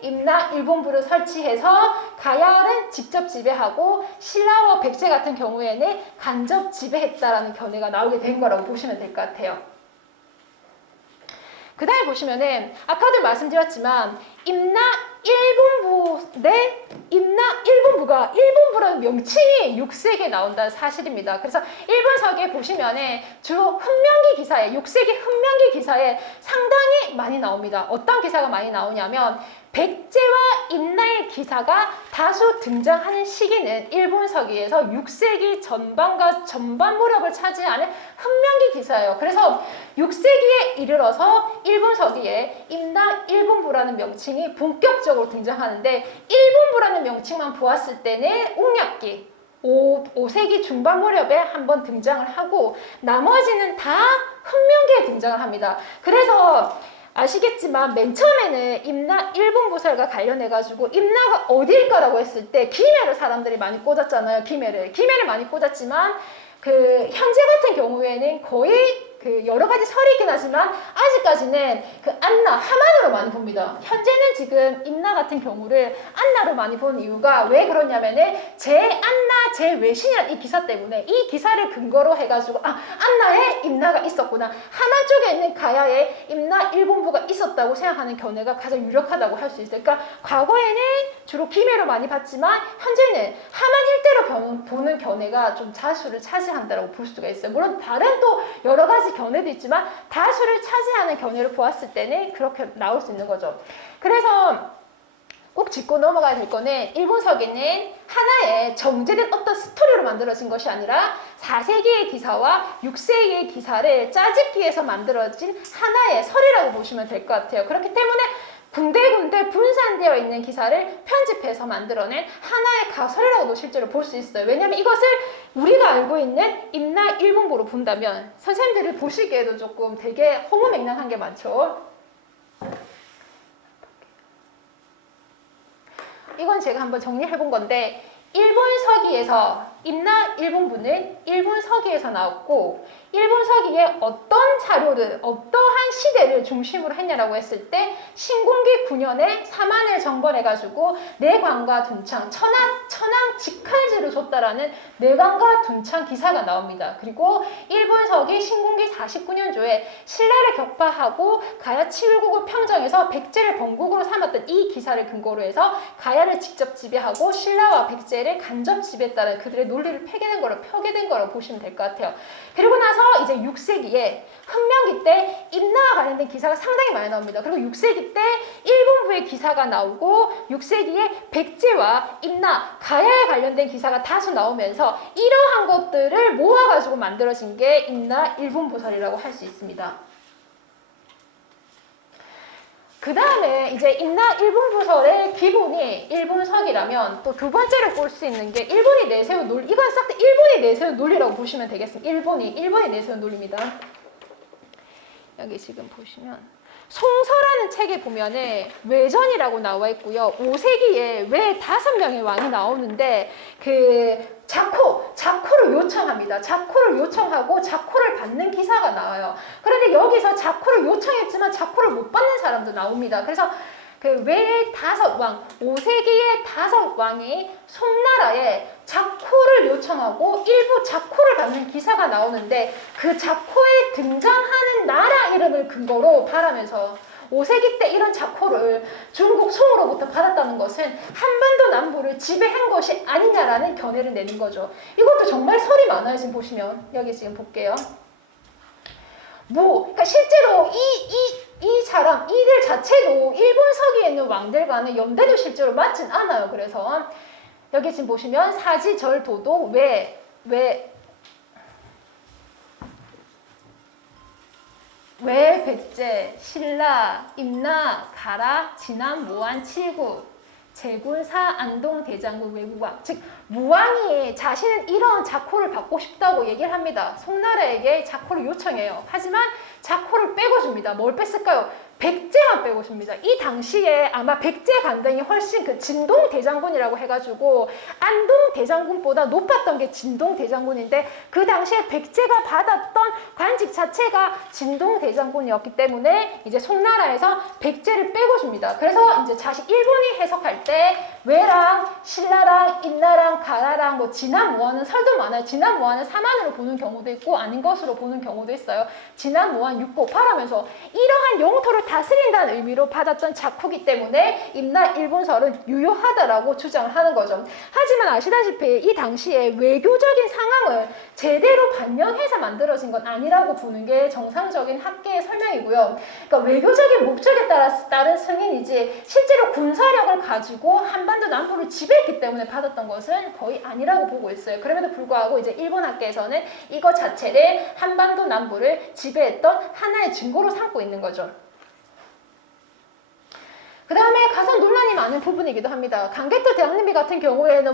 임나 일본부를 설치해서 가야는 직접 지배하고 신라와 백제 같은 경우에는 간접 지배했다라는 견해가 나오게 된 거라고 보시면 될 것 같아요. 그 다음에 보시면은 아까도 말씀드렸지만 임나 일본부가 일본부라는 명칭이 6세기에 나온다는 사실입니다. 그래서 일본 서기에 보시면은 주로 흠명기 기사에 6세기 흠명기 기사에 상당히 많이 나옵니다. 어떤 기사가 많이 나오냐면 백제와 임나의 기사가 다수 등장하는 시기는 일본 서기에서 6세기 전반과 전반 무렵을 차지하는 흠명기 기사예요. 그래서 6세기에 이르러서 일본 서기에 임나 일본부라는 명칭이 본격적으로 등장하는데 일본부라는 명칭만 보았을 때는 웅약기 5세기 중반 무렵에 한번 등장을 하고 나머지는 다 흠명기에 등장을 합니다. 그래서 아시겠지만 맨 처음에는 임나 일본부설과 관련해가지고 임나가 어디일까라고 했을 때 김해를 사람들이 많이 꽂았잖아요. 김해를 많이 꽂았지만 그 현재 같은 경우에는 거의 그 여러 가지 설이 있긴 하지만 아직까지는 그 안나, 하만으로 많이 봅니다. 현재는 지금 임나 같은 경우를 안나로 많이 보는 이유가 왜 그러냐면은 제안나, 제외신이라는 이 기사 때문에 이 기사를 근거로 해가지고 안나에 임나가 있었구나. 하만 쪽에 있는 가야에 임나 일본부가 있었다고 생각하는 견해가 가장 유력하다고 할 수 있어요. 그러니까 과거에는 주로 김해로 많이 봤지만 현재는 하만 일대로 보는 견해가 좀 다수를 차지한다고 볼 수가 있어요. 물론 다른 또 여러 가지 견해도 있지만 다수를 차지하는 견해를 보았을 때는 그렇게 나올 수 있는 거죠. 그래서 꼭 짚고 넘어가야 될 거는 일본 서기는 하나의 정제된 어떤 스토리로 만들어진 것이 아니라 4세기의 기사와 6세기의 기사를 짜집기 위해서 만들어진 하나의 설이라고 보시면 될 것 같아요. 그렇기 때문에 군데군데 분산되어 있는 기사를 편집해서 만들어낸 하나의 가설이라고도 실제로 볼 수 있어요. 왜냐하면 이것을 우리가 알고 있는 임나 일본부로 본다면 선생님들이 보시기에도 조금 되게 허무맹랑한 게 많죠. 이건 제가 한번 정리해 본 건데 일본 서기에서 임나 일본부는 일본 서기에서 나왔고 일본 서기에 어떤 자료를 어떠한 시대를 중심으로 했냐라고 했을 때 신공기 9년에 사만을 정벌해가지고 내관과 둔창 천황 직할지를 줬다라는 내관과 둔창 기사가 나옵니다. 그리고 일본 서기 신공기 49년조에 신라를 격파하고 가야 7국을 평정해서 백제를 본국으로 삼았던 이 기사를 근거로 해서 가야를 직접 지배하고 신라와 백제를 간접 지배했다는 그들의 논리를 펴게된 거로 보시면 될 것 같아요. 그리고 나서 이제 6세기에 혁명기 때 임나와 관련된 기사가 상당히 많이 나옵니다. 그리고 6세기 때 일본부의 기사가 나오고 6세기에 백제와 임나, 가야에 관련된 기사가 다수 나오면서 이러한 것들을 모아가지고 만들어진 게 임나 일본부설이라고 할 수 있습니다. 그 다음에 이제 임나 일본부설의 기본이 일본석이라면 또 두 번째로 볼 수 있는 게 일본이 내세운 논리. 이건 싹 다 일본이 내세운 논리라고 보시면 되겠습니다. 일본이 내세운 논리입니다. 여기 지금 보시면 송서라는 책에 보면은 외전이라고 나와 있고요. 5세기에 왜 5명의 왕이 나오는데 그 자코를 요청합니다. 자코를 요청하고 자코를 받는 기사가 나와요. 그런데 여기서 자코를 요청했지만 자코를 못 받는 사람도 나옵니다. 그래서 그 왜 5왕, 5세기의 5왕이 송나라에 자코를 요청하고 일부 자코를 받는 기사가 나오는데 그 자코에 등장하는 나라 이름을 근거로 말하면서 5세기 때 이런 자코를 중국 송으로부터 받았다는 것은 한반도 남부를 지배한 것이 아니냐라는 견해를 내는 거죠. 이것도 정말 설이 많아요. 지금 보시면 여기 지금 볼게요. 그러니까 실제로 이들 자체도 일본 서기에 있는 왕들과는 연대도 실제로 맞진 않아요. 그래서 여기 지금 보시면 사지절도도 왜 백제, 신라, 임나, 가라, 진안, 무안, 칠구, 제군사, 안동, 대장군, 외국왕. 즉 무왕이 자신은 이런 자코를 받고 싶다고 얘기를 합니다. 송나라에게 자코를 요청해요. 하지만 자코를 빼고 줍니다. 뭘 뺐을까요? 백제만 빼고 줍니다. 이 당시에 아마 백제 간등이 훨씬 그 진동 대장군이라고 해가지고 안동 대장군보다 높았던 게 진동 대장군인데 그 당시에 백제가 받았던 관직 자체가 진동 대장군이었기 때문에 이제 송나라에서 백제를 빼고 줍니다. 그래서 이제 일본이 해석할 때 외랑, 신라랑, 임나랑, 가라랑 뭐 진안무안은 설도 많아요. 진안무안은 사만으로 보는 경우도 있고 아닌 것으로 보는 경우도 있어요. 진안무안 육고파라면서 이러한 영토를 다스린다는 의미로 받았던 자쿠기 때문에 임나 일본설은 유효하다라고 주장을 하는 거죠. 하지만 아시다시피 이 당시에 외교적인 상황을 제대로 반영해서 만들어진 건 아니라고 보는 게 정상적인 학계의 설명이고요. 그러니까 외교적인 목적에 따른 승인이지 실제로 군사력을 가지고 한반도 남부를 지배했기 때문에 받았던 것은 거의 아니라고 보고 있어요. 그럼에도 불구하고 이제 일본 학계에서는 이것 자체를 한반도 남부를 지배했던 하나의 증거로 삼고 있는 거죠. 그 다음에 가장 논란이 많은 부분이기도 합니다. 강개토 대왕님비 같은 경우에는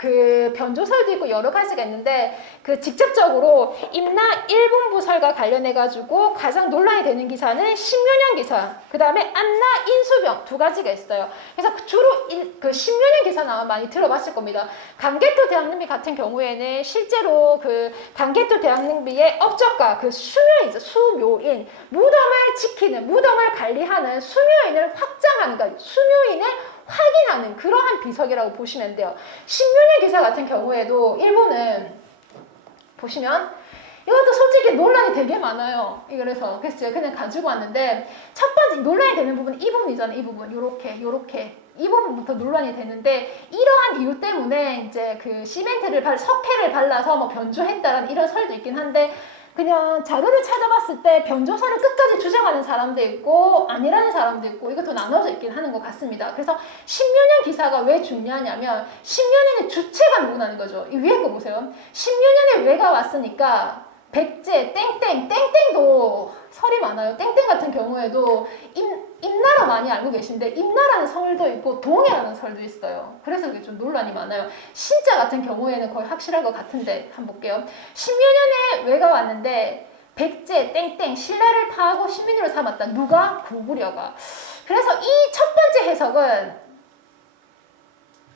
그 변조설도 있고 여러 가지가 있는데 그 직접적으로 임나 1분 부설과 관련해 가지고 가장 논란이 되는 기사는 신묘년 기사, 그 다음에 안나 인수병 두 가지가 있어요. 그래서 주로 그 신묘년 기사는 아마 많이 들어봤을 겁니다. 강개토 대왕릉비 같은 경우에는 실제로 그 강개토 대왕릉비의 업적가 그 수묘인이죠. 수묘인, 무덤을 지키는, 무덤을 관리하는 수묘인을 확장하는, 그러니까 수묘인을 확인하는 그러한 비석이라고 보시면 돼요. 신묘년 기사 같은 경우에도 일본은 보시면 이것도 솔직히 논란이 되게 많아요. 그래서 제가 그냥 가지고 왔는데 첫 번째 논란이 되는 부분은 이 부분이잖아요. 이 부분 요렇게 이 부분부터 논란이 되는데 이러한 이유 때문에 이제 그 시멘트를 석회를 발라서 뭐 변조했다라는 이런 설도 있긴 한데 그냥 자료를 찾아봤을 때 변조설을 끝까지 주장하는 사람도 있고 아니라는 사람도 있고 이것도 나눠져 있긴 하는 것 같습니다. 그래서 신묘년 기사가 왜 중요하냐면 신묘년의 주체가 누구라는 거죠. 이 위에 거 보세요. 신묘년에 왜가 왔으니까 백제 땡땡도 설이 많아요. 땡땡 같은 경우에도 임나라 많이 알고 계신데 임나라는 설도 있고 동해라는 설도 있어요. 그래서 이게 좀 논란이 많아요. 신자 같은 경우에는 거의 확실할 것 같은데 한번 볼게요. 신묘년에 왜가 왔는데 백제 땡땡 신라를 파하고 신민으로 삼았다. 누가? 고구려가. 그래서 이 첫 번째 해석은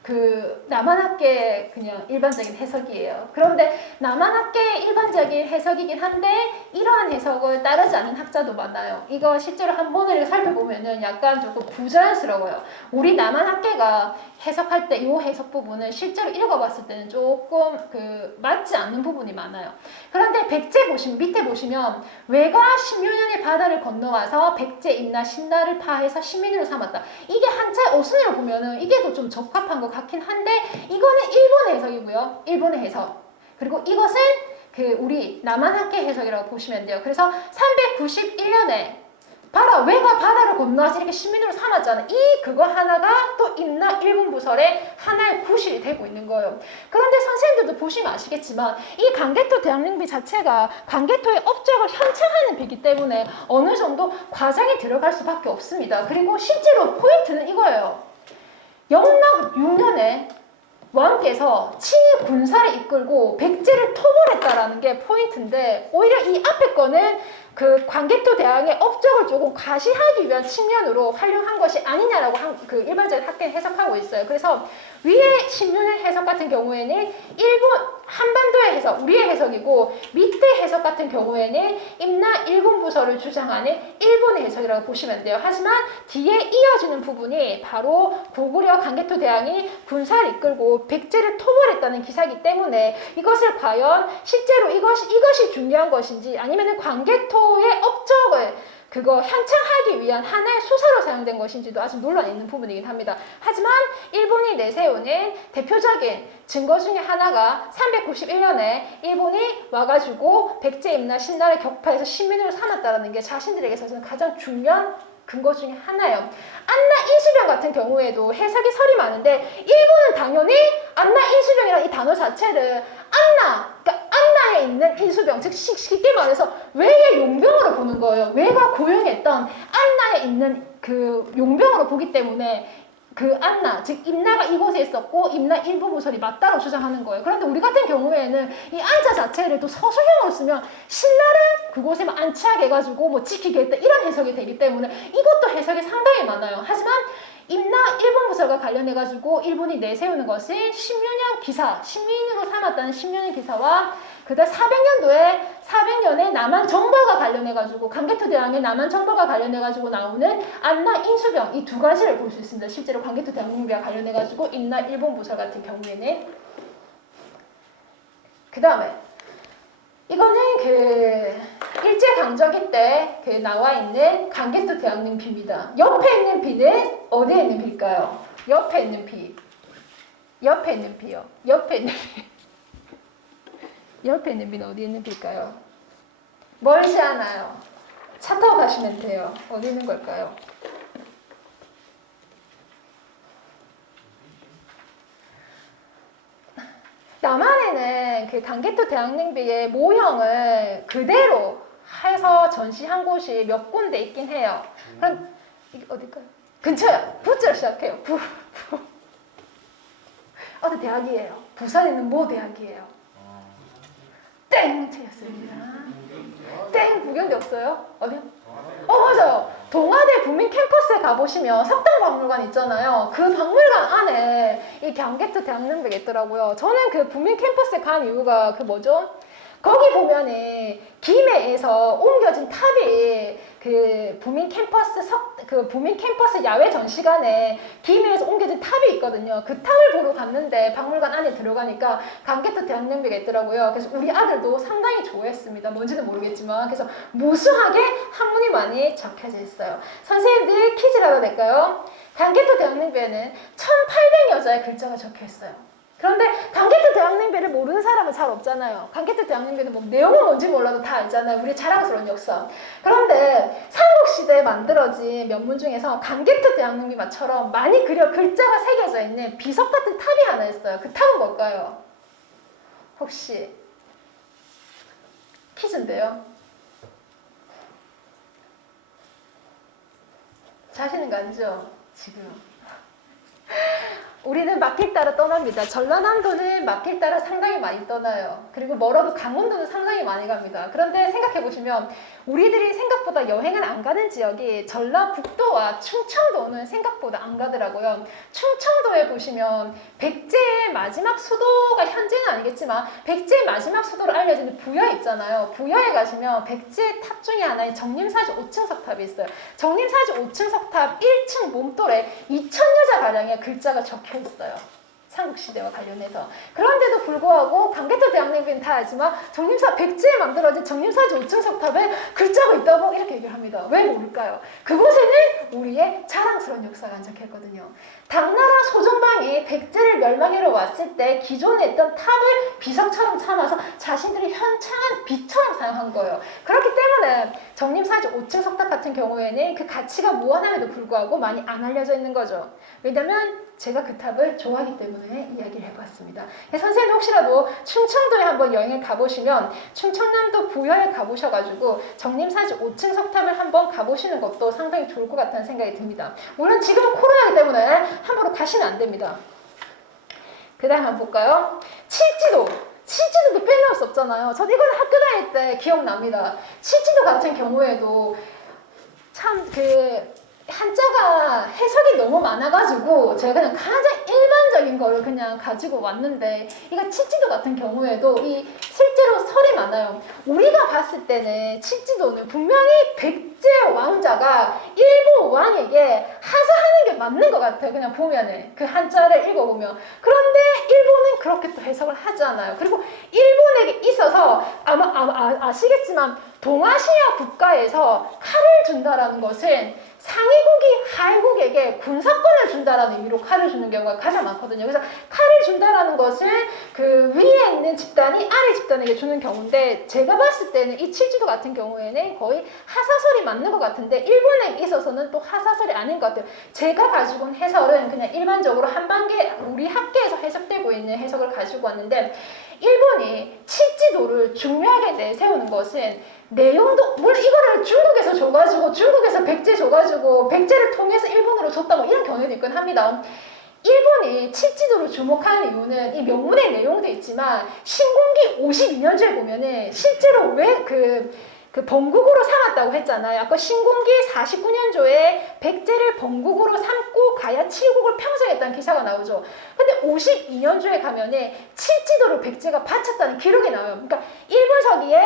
그 남한학계의 그냥 일반적인 해석이에요. 그런데 남한학계의 일반적인 해석이긴 한데 이러한 해석을 따르지 않는 학자도 많아요. 이거 실제로 한번을 살펴보면은 약간 조금 부자연스러워요. 우리 남한학계가 해석할 때 이 해석 부분은 실제로 읽어봤을 때는 조금 그 맞지 않는 부분이 많아요. 그런데 백제 보시면 밑에 보시면 왜가 신묘년의 바다를 건너와서 백제 임나 신라를 파해서 신민으로 삼았다. 이게 한자 어순으로 보면은 이게 더 좀 적합한 것 같긴 한데 이거는 일본의 해석이고요. 일본의 해석. 그리고 이것은 그 우리 남한학계 해석이라고 보시면 돼요. 그래서 391년에 봐라 왜가 바다를 건너와서 이렇게 신민으로 삼았잖아. 이 그거 하나가 또 임나 일본 부설의 하나의 구실이 되고 있는 거예요. 그런데 선생님들도 보시면 아시겠지만 이 강개토 대왕릉비 자체가 강개토의 업적을 현창하는 비이기 때문에 어느 정도 과장이 들어갈 수밖에 없습니다. 그리고 실제로 포인트는 이거예요. 영락 6년에 왕께서 친히 군사를 이끌고 백제를 토벌했다라는 게 포인트인데 오히려 이 앞에 거는 그 광개토 대왕의 업적을 조금 과시하기 위한 측면으로 활용한 것이 아니냐라고 그 일반적인 학계는 해석하고 있어요. 그래서 위에 신묘년 해석 같은 경우에는 일본 한반도의 해석, 우리의 해석이고 밑에 해석 같은 경우에는 임나 일본 부설을 주장하는 일본의 해석이라고 보시면 돼요. 하지만 뒤에 이어지는 부분이 바로 고구려 광개토 대왕이 군사를 이끌고 백제를 토벌했다는 기사이기 때문에 이것을 과연 실제로 이것이 중요한 것인지 아니면 광개토의 업적을 그거 현창하기 위한 하나의 수사로 사용된 것인지도 아직 논란이 있는 부분이긴 합니다. 하지만 일본이 내세우는 대표적인 증거 중에 하나가 391년에 일본이 와가지고 백제 임나 신라를 격파해서 신민으로 삼았다는 게 자신들에게 있어서는 가장 중요한 근거 중에 하나예요. 안나 인수병 같은 경우에도 해석이 설이 많은데 일본은 당연히 안나 인수병이라는 이 단어 자체를 그러니까 안나에 있는 인수병, 즉 쉽게 말해서 외의 용병으로 보는 거예요. 외가 고용했던 안나에 있는 그 용병으로 보기 때문에 그 안나, 즉 임나가 이곳에 있었고 임나 일부 부설이 맞다고 주장하는 거예요. 그런데 우리 같은 경우에는 이 안자 자체를 또 서술형으로 쓰면 신라를 그곳에만 안치하게 해가지고 뭐 지키게 했다 이런 해석이 되기 때문에 이것도 해석이 상당히 많아요. 하지만 임나 일본 부설과 관련해가지고 일본이 내세우는 것은 신묘년 기사, 신민으로 삼았다는 신묘년 기사와 그다음 400년에 남한 정벌과 관련해가지고 광개토 대왕의 남한 정벌과 관련해가지고 나오는 안나 인수병 이 두 가지를 볼 수 있습니다. 실제로 광개토 대왕릉비와 관련해가지고 임나 일본 부설 같은 경우에는 그 다음에 이거는 그 일제강점기 때 그 나와 있는 광개토 대왕릉비입니다. 옆에 있는 비는 어디에 있는 비일까요? 옆에 있는 비요. 옆에 있는 비. 옆에 있는 비는 어디 있는 비일까요? 멀지 않아요. 차 타고 가시면 돼요. 어디 있는 걸까요? 남한에는 그 강개토 대왕릉비의 모형을 그대로 해서 전시한 곳이 몇 군데 있긴 해요. 그럼 이게 어딜까요? 근처요. 부자로 시작해요. 어디 대학이에요. 부산에 있는 모 대학이에요. 땡! 틀렸습니다. 땡! 구경대 없어요? 어디요? 맞아요. 동아대 부민 캠퍼스에 가보시면 석당박물관 있잖아요. 그 박물관 안에 이 경기도 대학농백이 있더라고요. 저는 그 부민 캠퍼스에 간 이유가 그 뭐죠? 거기 보면은 김해에서 옮겨진 탑이 그 부민 캠퍼스 야외 전시관에 김해에서 옮겨진 탑이 있거든요. 그 탑을 보러 갔는데 박물관 안에 들어가니까 강계토 대학농백이 있더라고요. 그래서 우리 아들도 상당히 좋아했습니다. 뭔지는 모르겠지만 그래서 무수하게 한문이 많이 적혀져 있어요. 선생님들 퀴즈를 하나 낼까요? 강계토 대학농백에는 1800여자의 글자가 적혀 있어요. 그런데 강계토 대학냉배를 모르는 사람은 잘 없잖아요. 강계토 대학냉배는 뭐 내용은 뭔지 몰라도 다 알잖아요. 우리 자랑스러운 역사. 그런데 삼국시대에 만들어진 면문 중에서 강계토 대학냉배만처럼 많이 글자가 새겨져 있는 비석 같은 탑이 하나 있어요. 그 탑은 뭘까요? 혹시 퀴즈인데요. 자신 있는 거 아니죠? 지금. 우리는 막길 따라 떠납니다. 전라남도는 막길 따라 상당히 많이 떠나요. 그리고 멀어도 강원도는 상당히 많이 갑니다. 그런데 생각해보시면 우리들이 생각보다 여행을 안 가는 지역이 전라북도와 충청도는 생각보다 안 가더라고요. 충청도에 보시면 백제의 마지막 수도가 현재는 아니겠지만 백제의 마지막 수도로 알려지는 부여 있잖아요. 부여에 가시면 백제의 탑 중에 하나인 정림사주 5층 석탑이 있어요. 정림사주 5층 석탑 1층 몸돌에 2000여자 가량의 글자가 적혀 있어요. 삼국시대와 관련해서. 그런데도 불구하고 강계토 대학냉배는 다 알지만 백제에 만들어진 정림사주 5층 석탑에 글자가 있다고 이렇게 얘기를 합니다. 왜 모를까요? 그곳에는 우리의 자랑스러운 역사가 적혀있거든요. 당나라 소정방이 백제를 멸망하러 왔을 때 기존에 있던 탑을 비석처럼 삼아서 자신들이 현창한 빛처럼 사용한 거예요. 그렇기 때문에 정림사주 5층 석탑 같은 경우에는 그 가치가 무한함에도 불구하고 많이 안 알려져 있는 거죠. 왜냐면 제가 그 탑을 좋아하기 때문에 이야기를 해봤습니다. 선생님 혹시라도 충청도에 한번 여행을 가보시면 충청남도 부여에 가보셔가지고 정림사주 5층 석탑을 한번 가보시는 것도 상당히 좋을 것 같다는 생각이 듭니다. 물론 지금은 코로나이기 때문에 함부로 가시면 안 됩니다. 그 다음 한번 볼까요? 칠지도도 빼놓을 수 없잖아요. 저 이거는 학교 다닐 때 기억납니다. 칠지도 같은 경우에도 참 한자가 해석이 너무 많아가지고 제가 그냥 가장 일반적인 거를 그냥 가지고 왔는데 이거 칠지도 같은 경우에도 실제로 설이 많아요. 우리가 봤을 때는 칠지도는 분명히 백제 왕자가 일본 왕에게 하사하는 게 맞는 것 같아요. 그냥 보면은 그 한자를 읽어보면. 그런데 일본은 그렇게 또 해석을 하지 않아요. 그리고 일본에게 있어서 아마 아시겠지만 동아시아 국가에서 칼을 준다라는 것은 상위국이 하위국에게 군사권을 준다라는 의미로 칼을 주는 경우가 가장 많거든요. 그래서 칼을 준다라는 것은 그 위에 있는 집단이 아래 집단에게 주는 경우인데 제가 봤을 때는 이 칠지도 같은 경우에는 거의 하사설이 맞는 것 같은데 일본에 있어서는 또 하사설이 아닌 것 같아요. 제가 가지고 온 해설은 그냥 일반적으로 한반계 우리 학계에서 해석되고 있는 해석을 가지고 왔는데 일본이 칠지도를 중요하게 내세우는 것은 내용도 물론 이거를 중국에서 줘가지고 중국에서 백제 줘가지고 백제를 통해서 일본으로 줬다 뭐 이런 경우도 있긴 합니다. 일본이 칠지도를 주목하는 이유는 이 명문의 내용도 있지만 신공기 52년조에 보면은 실제로 왜 그 번국으로 삼았다고 했잖아요. 아까 신공기 49년조에 백제를 번국으로 삼고 가야 칠국을 평정했다는 기사가 나오죠. 근데 52년조에 가면은 칠지도를 백제가 바쳤다는 기록이 나와요. 그러니까 일본 서기에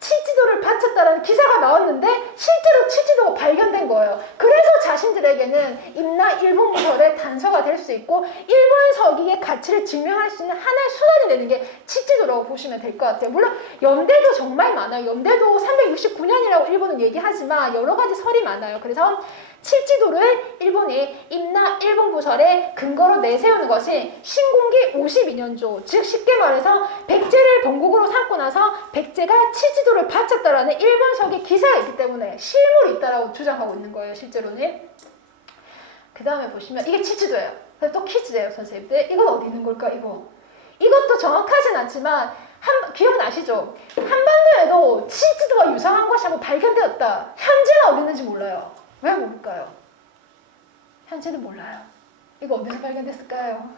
칠지도를 바쳤다라는 기사가 나왔는데 실제로 칠지도가 발견된 거예요. 그래서 자신들에게는 임나 일본 무설의 단서가 될 수 있고 일본 서기의 가치를 증명할 수 있는 하나의 수단이 되는 게 칠지도라고 보시면 될 것 같아요. 물론 연대도 정말 많아요. 연대도 369년이라고 일본은 얘기하지만 여러 가지 설이 많아요. 그래서 칠지도를 일본이 임나 일본 부설의 근거로 내세우는 것이 신공기 52년조, 즉 쉽게 말해서 백제를 본국으로 삼고 나서 백제가 칠지도를 바쳤다라는 일본석의 기사가 있기 때문에 실물이 있다라고 주장하고 있는 거예요. 실제로는. 그 다음에 보시면 이게 칠지도예요. 그래서 또 퀴즈예요, 선생님들. 이건 어디 있는 걸까? 이것도 정확하진 않지만 기억나시죠? 한반도에도 칠지도와 유사한 것이 한번 발견되었다. 현재는 어디 있는지 몰라요. 왜 모를까요? 현재는 몰라요. 이거 어디서 발견됐을까요?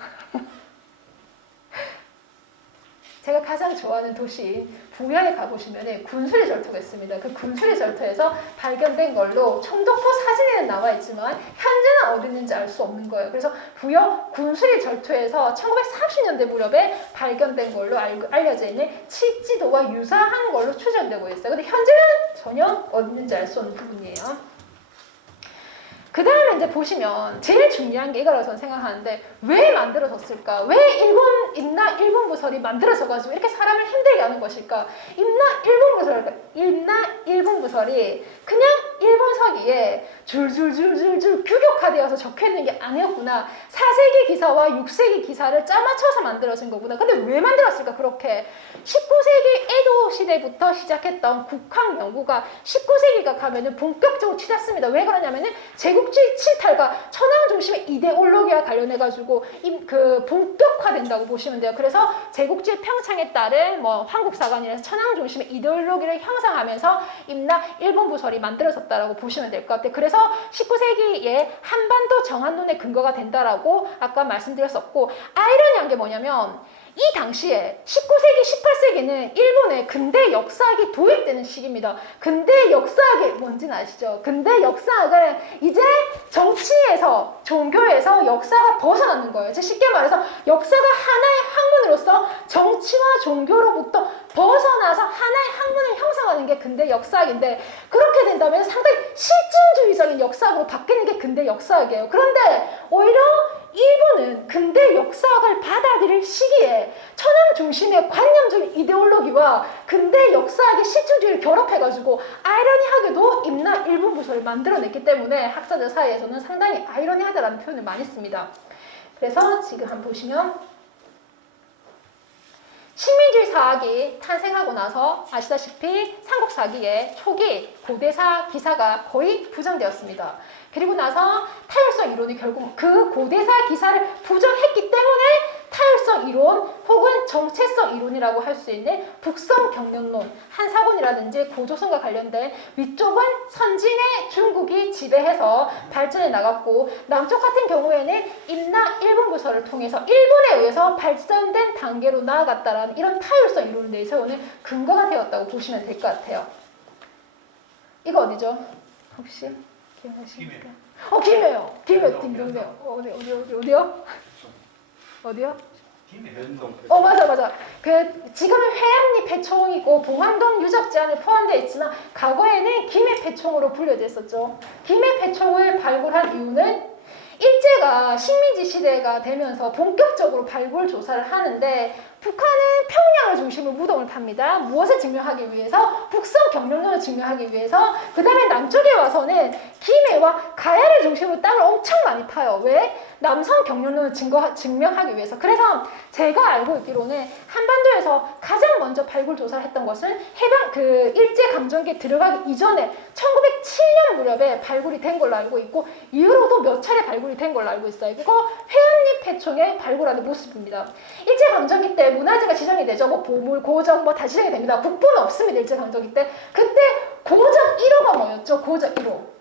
제가 가장 좋아하는 도시인 부여에 가보시면 군수리 절터가 있습니다. 그 군수리 절터에서 발견된 걸로 청독포 사진에는 나와 있지만 현재는 어디 있는지 알 수 없는 거예요. 그래서 부여 군수리 절터에서 1930년대 무렵에 발견된 걸로 알려져 있는 칠지도와 유사한 걸로 추정되고 있어요. 근데 현재는 전혀 어디 있는지 알 수 없는 부분이에요. 그 다음에 이제 보시면 제일 중요한 게 이거라고 저는 생각하는데 왜 만들어졌을까? 왜 임나 일본부설이 만들어져가지고 이렇게 사람을 힘들게 하는 것일까? 임나 일본부설이 그냥 일본 서기에 줄줄줄줄줄 규격화되어서 적혀있는 게 아니었구나. 4세기 기사와 6세기 기사를 짜맞춰서 만들어진 거구나. 근데 왜 만들었을까 그렇게? 19세기 에도 시대부터 시작했던 국학 연구가 19세기가 가면은 본격적으로 치닫습니다. 왜 그러냐면은 제국주의 침탈과 천황 중심의 이데올로기와 관련해가지고 그 본격화된다고 보시면 돼요. 그래서 제국주의 평창에 따른 뭐 황국사관이라서 천황 중심의 이데올로기를 형성하면서 임나 일본부설이 만들어졌다라고 보시면 될 것 같아요. 그래서 19세기에 한반도 정한론의 근거가 된다라고 아까 말씀드렸었고, 아이러니한 게 뭐냐면 이 당시에 19세기, 18세기는 일본의 근대 역사학이 도입되는 시기입니다. 근대 역사학이 뭔지는 아시죠? 근대 역사학은 이제 정치에서, 종교에서 역사가 벗어나는 거예요. 쉽게 말해서 역사가 하나의 학문으로서 정치와 종교로부터 벗어나서 하나의 학문을 형성하는 게 근대 역사학인데, 그렇게 된다면 상당히 실증주의적인 역사학으로 바뀌는 게 근대 역사학이에요. 그런데 오히려 일본은 근대 역사학을 받아들일 시기에 천황 중심의 관념적인 이데올로기와 근대 역사학의 실증주의를 결합해가지고 아이러니하게도 임나 일본부설을 만들어냈기 때문에 학자들 사이에서는 상당히 아이러니하다라는 표현을 많이 씁니다. 그래서 지금 한번 보시면 식민주의 사학이 탄생하고 나서 아시다시피 삼국사기의 초기 고대사 기사가 거의 부정되었습니다. 그리고 나서 타율성 이론이 결국 그 고대사 기사를 부정했기 때문에 타율성 이론 혹은 정체성 이론이라고 할 수 있는 북성 경륜론, 한사곤이라든지 고조선과 관련된 위쪽은 선진의 중국이 지배해서 발전해 나갔고, 남쪽 같은 경우에는 임나 일본부설을 통해서 일본에 의해서 발전된 단계로 나아갔다라는 이런 타율성 이론을 내세우는 근거가 되었다고 보시면 될 것 같아요. 이거 어디죠? 혹시 기억하십니까? 김해요. 김해 딩동네요. 어디요? 어디요? 맞아. 지금은 회암리 폐총이고 봉안동 유적 제한에 포함되어 있지만 과거에는 김해 폐총으로 불려져 있었죠. 김해 폐총을 발굴한 이유는 일제가 식민지 시대가 되면서 본격적으로 발굴 조사를 하는데 북한은 평양을 중심으로 무덤을 팝니다. 무엇을 증명하기 위해서? 북성 경륜론을 증명하기 위해서. 그 다음에 남쪽에 와서는 김해와 가야를 중심으로 땅을 엄청 많이 파요. 왜? 남성 경륜론을 증명하기 위해서. 그래서 제가 알고 있기로는 한반도에서 가장 먼저 발굴 조사를 했던 것은 일제 강점기에 들어가기 이전에 1907년 무렵에 발굴이 된 걸로 알고 있고, 이후로도 몇 차례 발굴이 된 걸로 알고 있어요. 그리고 회원리 폐총에 발굴하는 모습입니다. 일제 강점기 때 문화재가 지정이 되죠. 뭐 보물, 고적 다 지정이 됩니다. 국보는 없습니다. 일제 강점기 때. 그때 고적 1호가 뭐였죠? 고적 1호.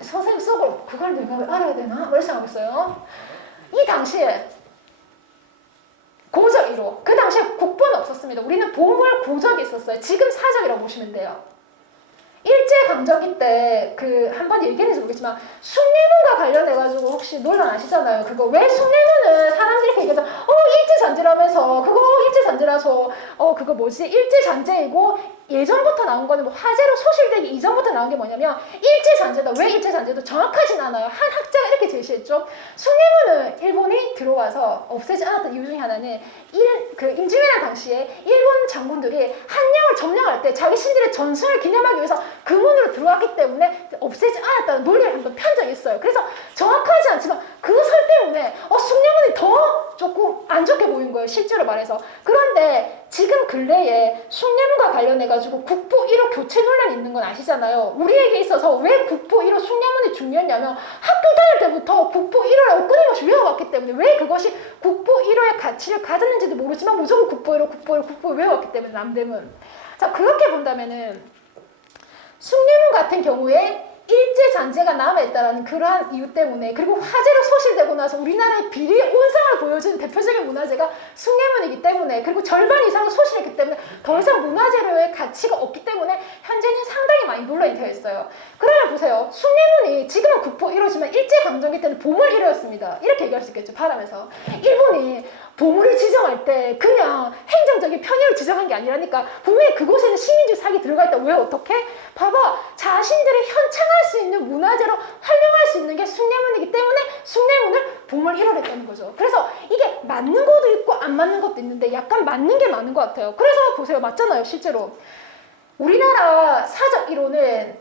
선생님 써볼 그걸 내가 왜 알아야 되나? 뭘 생각했어요? 이 당시에 고적 1호. 그 당시에 국보는 없었습니다. 우리는 보물, 고적이 있었어요. 지금 사적이라고 보시면 돼요. 일제 강점기 때 한번 얘기했는지 모르겠지만 숭례문과 관련해가지고 혹시 논란 아시잖아요. 그거 왜 숭례문은 사람들이 이렇게 얘기하죠. 일제 잔재라면서 그거 일제 잔재라서 그거 뭐지? 일제 잔재이고 예전부터 나온 거는 뭐 화재로 소실되기 이전부터 나온 게 뭐냐면 일제 잔재다. 왜 일제 잔재도 정확하진 않아요. 한 학자가 이렇게 제시했죠. 숭례문을 일본이 들어와서 없애지 않았던 이유 중에 하나는 임진왜란 당시에 일본 장군들이 한양을 점령할 때 자기 신들의 전승을 기념하기 위해서 그 문으로 들어왔기 때문에 없애지 않았다는 논리를 한번 편 적이 있어요. 그래서 정확하지 않지만 그 설 때문에 숭례문이 더 조금 안 좋게 보인 거예요. 실제로 말해서. 그런데 지금 근래에 숭례문과 관련해가지고 국보 1호 교체 논란이 있는 건 아시잖아요. 우리에게 있어서 왜 국보 1호 숭례문이 중요했냐면 학교 다닐 때부터 국보 1호라고 끊임없이 외워왔기 때문에, 왜 그것이 국보 1호의 가치를 가졌는지도 모르지만 무조건 국보 1호 외워왔기 때문에 남대문. 자, 그렇게 본다면은 숭례문 같은 경우에 일제 잔재가 남아있다는 그러한 이유 때문에, 그리고 화재로 소실되고 나서 우리나라의 비리 온상을 보여준 대표적인 문화재가 숭례문이기 때문에, 그리고 절반 이상은 소실했기 때문에 더 이상 문화재로의 가치가 없기 때문에 현재는 상당히 많이 논란이 되어 있어요. 그러면 보세요. 숭례문이 지금은 국보 1호지만 일제강점기 때는 보물 1호였습니다. 이렇게 얘기할 수 있겠죠. 바람에서. 일본이 보물을 지정할 때 그냥 행정적인 편의를 지정한 게 아니라니까. 분명히 그곳에는 시민주의 사기 들어가 있다. 왜 어떻게? 봐봐. 자신들이 현창할 수 있는 문화재로 활용할 수 있는 게 숭례문이기 때문에 숭례문을 보물 1호로 했다는 거죠. 그래서 이게 맞는 것도 있고 안 맞는 것도 있는데 약간 맞는 게 많은 것 같아요. 그래서 보세요. 맞잖아요. 실제로. 우리나라 사적 1호는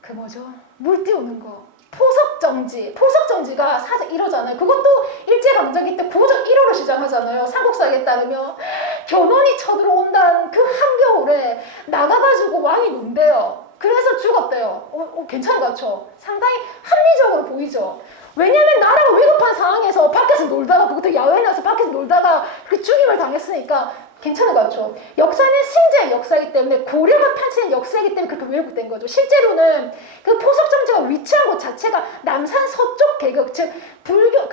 그 뭐죠? 물 띄우는 거. 포석정지. 포석정지가 사적 1호잖아요. 그것도 일제강점기 때 고전 1호로 시작하잖아요. 삼국사기에 따르면 견훤이 쳐들어온다는 그 한겨울에 나가가지고 왕이 논대요. 그래서 죽었대요. 괜찮은 것 같죠? 상당히 합리적으로 보이죠? 왜냐면 나라가 위급한 상황에서 밖에서 놀다가, 그것도 야외에 나와서 밖에서 놀다가 그 죽임을 당했으니까 괜찮은 것 같죠? 역사는 승자의 역사이기 때문에, 고려가 펼치는 역사이기 때문에 그렇게 왜곡된 거죠. 실제로는 그 포석정지가 위치한 곳 자체가 남산 서쪽 계곡, 즉 불교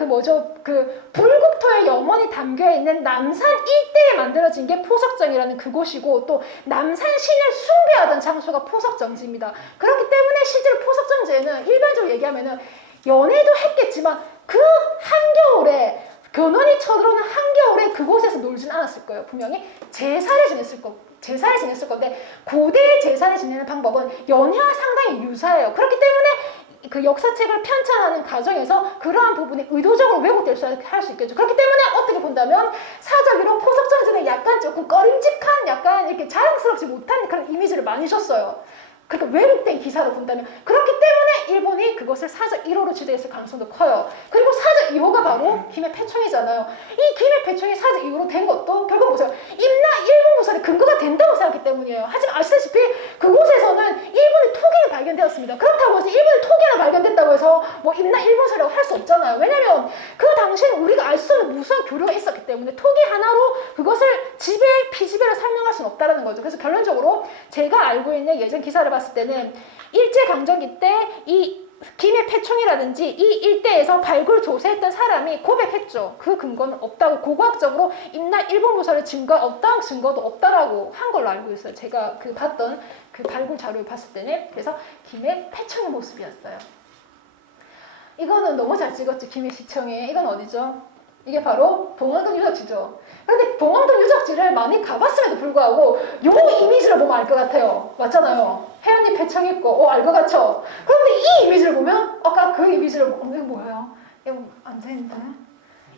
불국토의 염원이 담겨 있는 남산 일대에 만들어진 게 포석정이라는 그곳이고, 또 남산 신을 숭배하던 장소가 포석정지입니다. 그렇기 때문에 실제로 포석정지에는 일반적으로 얘기하면은 연애도 했겠지만 그 한겨울에 견훤이 쳐들어오는 한겨울에 그곳에서 놀진 않았을 거예요. 분명히 제사를 지냈을 건데, 고대의 제사를 지내는 방법은 연애와 상당히 유사해요. 그렇기 때문에 그 역사책을 편찬하는 과정에서 그러한 부분이 의도적으로 왜곡될 수 있겠죠. 그렇기 때문에 어떻게 본다면 사적으로 포석정지는 약간 조금 꺼림직한, 약간 이렇게 자랑스럽지 못한 그런 이미지를 많이 줬어요. 그러니까 왜곡된 기사로 본다면. 그렇기 때문에 일본이 그것을 사적 1호로 지정했을 가능성도 커요. 그리고 사적 2호가 바로 김해 패총이잖아요. 이 김해 패총이 사적 2호로 된 것도 결국 보세요. 임나 일본 무산의 근거가 된다고 생각했기 때문이에요. 하지만 아시다시피 그곳에서는 일본의 토기가 발견되었습니다. 그렇다고 해서 일본의 토기가 발견됐다고 해서 뭐 임나 일본설이라고 할 수 없잖아요. 왜냐면 그 당시에는 우리가 알 수 없는 무수한 교류가 있었기 때문에 토기 하나로 그것을 피지배를 설명할 수는 없다는 거죠. 그래서 결론적으로 제가 알고 있는 예전 기사를 봤을 때는 일제강점기 때 이 김해 패총이라든지 이 일대에서 발굴 조사했던 사람이 고백했죠. 그 근거는 없다고, 고고학적으로 임나 일본 무설의 증거, 어떠한 증거도 없다라고 한 걸로 알고 있어요. 제가 봤던 그 발굴 자료를 봤을 때는. 그래서 김해 패총의 모습이었어요. 이거는 너무 잘 찍었죠. 김해 시청에. 이건 어디죠? 이게 바로 봉황동 유적지죠. 그런데 봉황동 유적지를 많이 가봤음에도 불구하고 요 이미지를 보면 알 것 같아요. 맞잖아요. 해안리 패청 있고, 알 것 같죠? 그런데 이 이미지를 보면, 아까 그 이미지를 보면, 이거 뭐예요? 이거 안 되는데?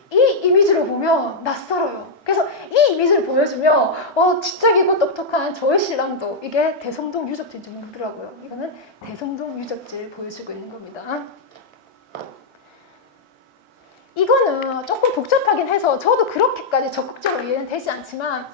이 이미지를 보면 낯설어요. 그래서 이 이미지를 보여주면, 지적이고 똑똑한 저의 신랑도 이게 대성동 유적지인지 모르더라고요. 이거는 대성동 유적지를 보여주고 있는 겁니다. 이거는 조금 복잡하긴 해서 저도 그렇게까지 적극적으로 이해는 되지 않지만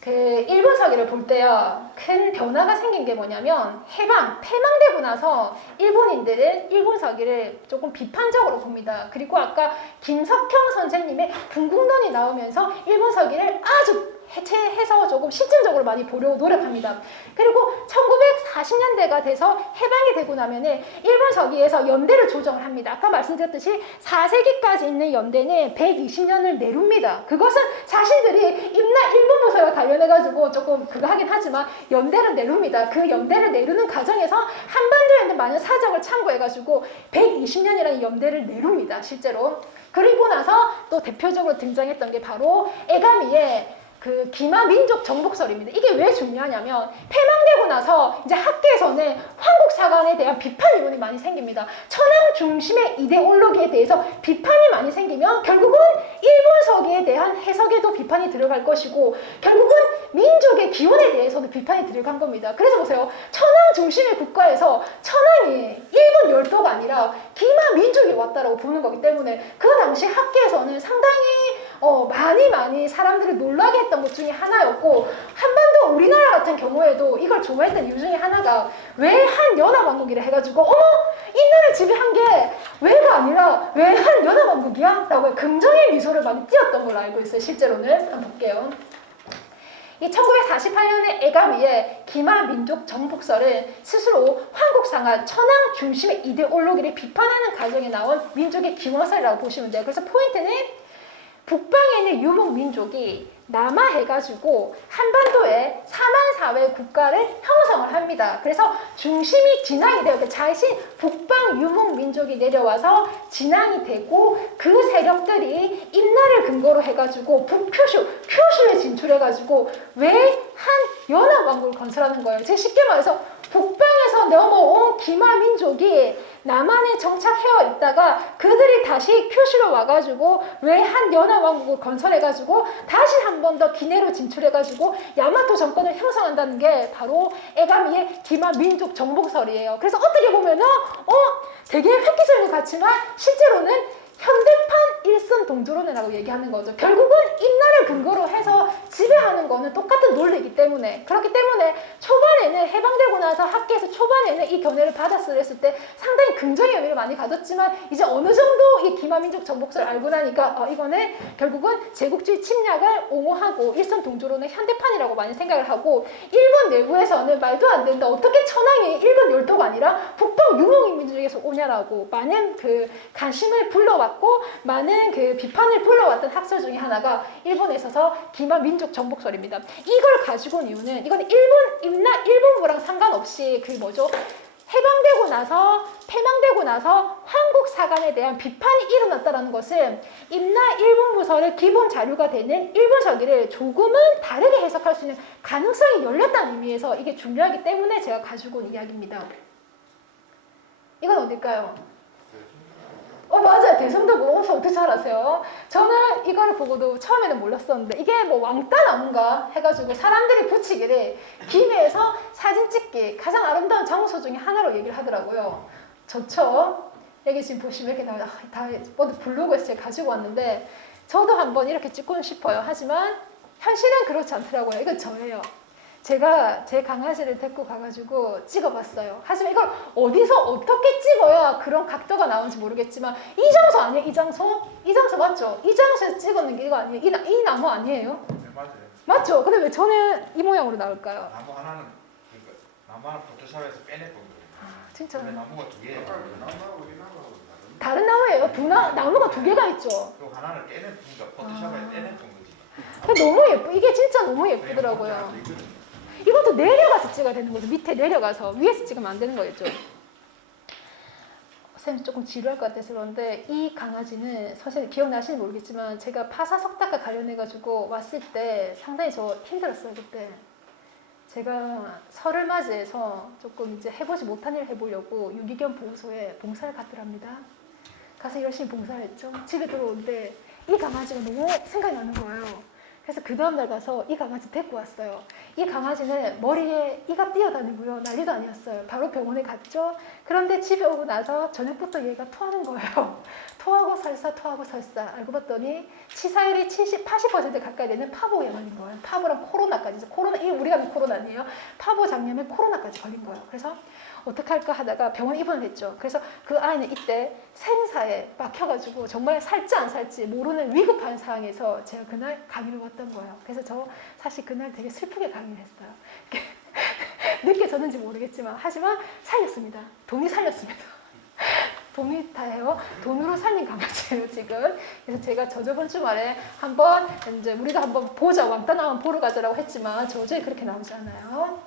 그 일본 서기를 볼 때요, 큰 변화가 생긴 게 뭐냐면 패망되고 나서 일본인들은 일본 서기를 조금 비판적으로 봅니다. 그리고 아까 김석형 선생님의 분국론이 나오면서 일본 서기를 아주 해체해서 조금 실증적으로 많이 보려고 노력합니다. 그리고 1940년대가 돼서 해방이 되고 나면은 일본 서기에서 연대를 조정을 합니다. 아까 말씀드렸듯이 4세기까지 있는 연대는 120년을 내룹니다. 그것은 자신들이 임나 일본 무술과 관련해가지고 조금 그거 하긴 하지만 연대를 내룹니다. 그 연대를 내루는 과정에서 한반도에 있는 많은 사정을 참고해가지고 120년이라는 연대를 내룹니다. 실제로. 그리고 나서 또 대표적으로 등장했던 게 바로 에가미의 그 기마 민족 정복설입니다. 이게 왜 중요하냐면 패망되고 나서 이제 학계에서는 황국 사관에 대한 비판 이론이 많이 생깁니다. 천황 중심의 이데올로기에 대해서 비판이 많이 생기면 결국은 일본 서기에 대한 해석에도 비판이 들어갈 것이고, 결국은 민족의 기원에 대해서도 비판이 들어간 겁니다. 그래서 보세요. 천황 중심의 국가에서 천황이 일본 열도가 아니라 기마 민족이 왔다라고 보는 거기 때문에 그 당시 학계에서는 상당히 많이 사람들을 놀라게 했던 것 중에 하나였고, 한반도 우리나라 같은 경우에도 이걸 좋아했던 이유 중에 하나가 외한 연합왕국이라 해가지고 이 나라를 지배한 게 왜가 아니라 외한 연합왕국이야? 라고 긍정의 미소를 많이 띄었던 걸로 알고 있어요. 실제로는. 한번 볼게요. 이 1948년에 애가미의 기마민족정복설은 스스로 한국상하 천황 중심의 이데올로기를 비판하는 과정에 나온 민족의 기원설이라고 보시면 돼요. 그래서 포인트는 북방에 있는 유목민족이 남하해가지고 한반도에 사만사회 국가를 형성을 합니다. 그래서 중심이 진앙이 되고 자신 북방 유목민족이 내려와서 진앙이 되고 그 세력들이 임나를 근거로 해가지고 큐슈에 진출해가지고 외한 연합왕국을 건설하는 거예요. 제 쉽게 말해서 북방에서 넘어온 기마민족이 남한에 정착해 있다가 그들이 다시 큐슈로 와가지고 외한 연합왕국을 건설해가지고 다시 한 번 더 기내로 진출해가지고 야마토 정권을 형성한다는 게 바로 에가미의 기마민족 정복설이에요. 그래서 어떻게 보면은 되게 획기적인 것 같지만 실제로는 현대판 일선 동조론이라고 얘기하는 거죠. 결국은 임나를 근거로 해서 지배하는 거는 똑같은 논리이기 때문에 그렇기 때문에 초반에는 해방되고 나서 학계에서 초반에는 이 견해를 받았을 때 상당히 긍정의 의미를 많이 가졌지만 이제 어느 정도 이 기마민족 정복설을 알고 나니까 이거는 결국은 제국주의 침략을 옹호하고 일선 동조론은 현대판이라고 많이 생각을 하고 일본 내부에서는 말도 안 된다. 어떻게 천황이 일본 열도가 아니라 북방 유목민족에서 오냐라고 많은 그 관심을 불러왔고 많은 그 비판을 불러왔던 학설 중에 하나가 일본에 있어서 기마민족 정복설입니다. 이걸 가지고 온 이유는 이건 일본부랑 상관없이 그 뭐죠? 해방되고 나서 패망되고 나서 한국 사관에 대한 비판이 일어났다는 것은 임나 일본부설의 기본 자료가 되는 일본서기를 조금은 다르게 해석할 수 있는 가능성이 열렸다는 의미에서 이게 중요하기 때문에 제가 가지고 온 이야기입니다. 이건 어딜까요? 맞아요. 대성도 모험서 어떻게 잘 아세요? 저는 이걸 보고도 처음에는 몰랐었는데 이게 뭐 왕따나무인가 해가지고 사람들이 붙이기를 김해에서 사진 찍기 가장 아름다운 장소 중에 하나로 얘기를 하더라고요. 좋죠? 여기 지금 보시면 이렇게 나와요. 다 모두 블로그에서 제가 가지고 왔는데 저도 한번 이렇게 찍고 싶어요. 하지만 현실은 그렇지 않더라고요. 이건 저예요. 제가 제 강아지를 데리고 가가지고 찍어봤어요. 하지만 이걸 어디서 어떻게 찍어야 그런 각도가 나오는지 모르겠지만 이 장소 아니에요? 이 장소? 이 장소 맞죠? 이 장소에서 찍었는 게 이거 아니에요? 이 나무 아니에요? 네, 맞아요. 맞죠? 근데 왜 저는 이 모양으로 나올까요? 나무 하나는 나무 하나 포토샵에서 빼냈던 거예요. 진짜? 근데 나무가 두 개예요. 다른 나무예요. 나무가 두 개가 있죠. 그 하나를 떼냈던 거 포토샵에 떼냈던 거지. 근데 너무 예쁘. 이게 진짜 너무 예쁘더라고요. 이것도 내려가서 찍어야 되는 거죠. 밑에 내려가서 위에서 찍으면 안 되는 거겠죠. 선생님 조금 지루할 것 같아서 그런데 이 강아지는 선생님 기억나시는지 모르겠지만 제가 파사석탁과 관련해가지고 왔을 때 상당히 저 힘들었어요. 그때 제가 설을 맞이해서 조금 이제 해보지 못한 일을 해보려고 유기견 보호소에 봉사를 갔더랍니다. 가서 열심히 봉사를 했죠. 집에 들어오는데 이 강아지가 너무 생각이 나는 거예요. 그래서 그 다음날 가서 이 강아지 데리고 왔어요. 이 강아지는 머리에 이가 뛰어다니고요. 난리도 아니었어요. 바로 병원에 갔죠. 그런데 집에 오고 나서 저녁부터 얘가 토하는 거예요. 토하고 설사. 알고 봤더니 치사율이 80% 가까이 되는 파보에 걸린 거예요. 파보랑 코로나까지. 이게 우리가 하는 코로나 아니에요. 파보 장염에 코로나까지 걸린 거예요. 그래서 어떻게 할까 하다가 병원 입원을 했죠. 그래서 그 아이는 이때 생사에 막혀가지고 정말 살지 안 살지 모르는 위급한 상황에서 제가 그날 강의를 왔던 거예요. 그래서 저 사실 그날 되게 슬프게 강의를 했어요. 느껴졌는지 모르겠지만 하지만 살렸습니다. 돈이 살렸습니다. 돈이 다예요. 돈으로 살린 강아지예요 지금. 그래서 제가 저번 주말에 한번 이제 우리가 한번 보자 왕따 나면 보러 가자라고 했지만 도저히 그렇게 나오지 않아요.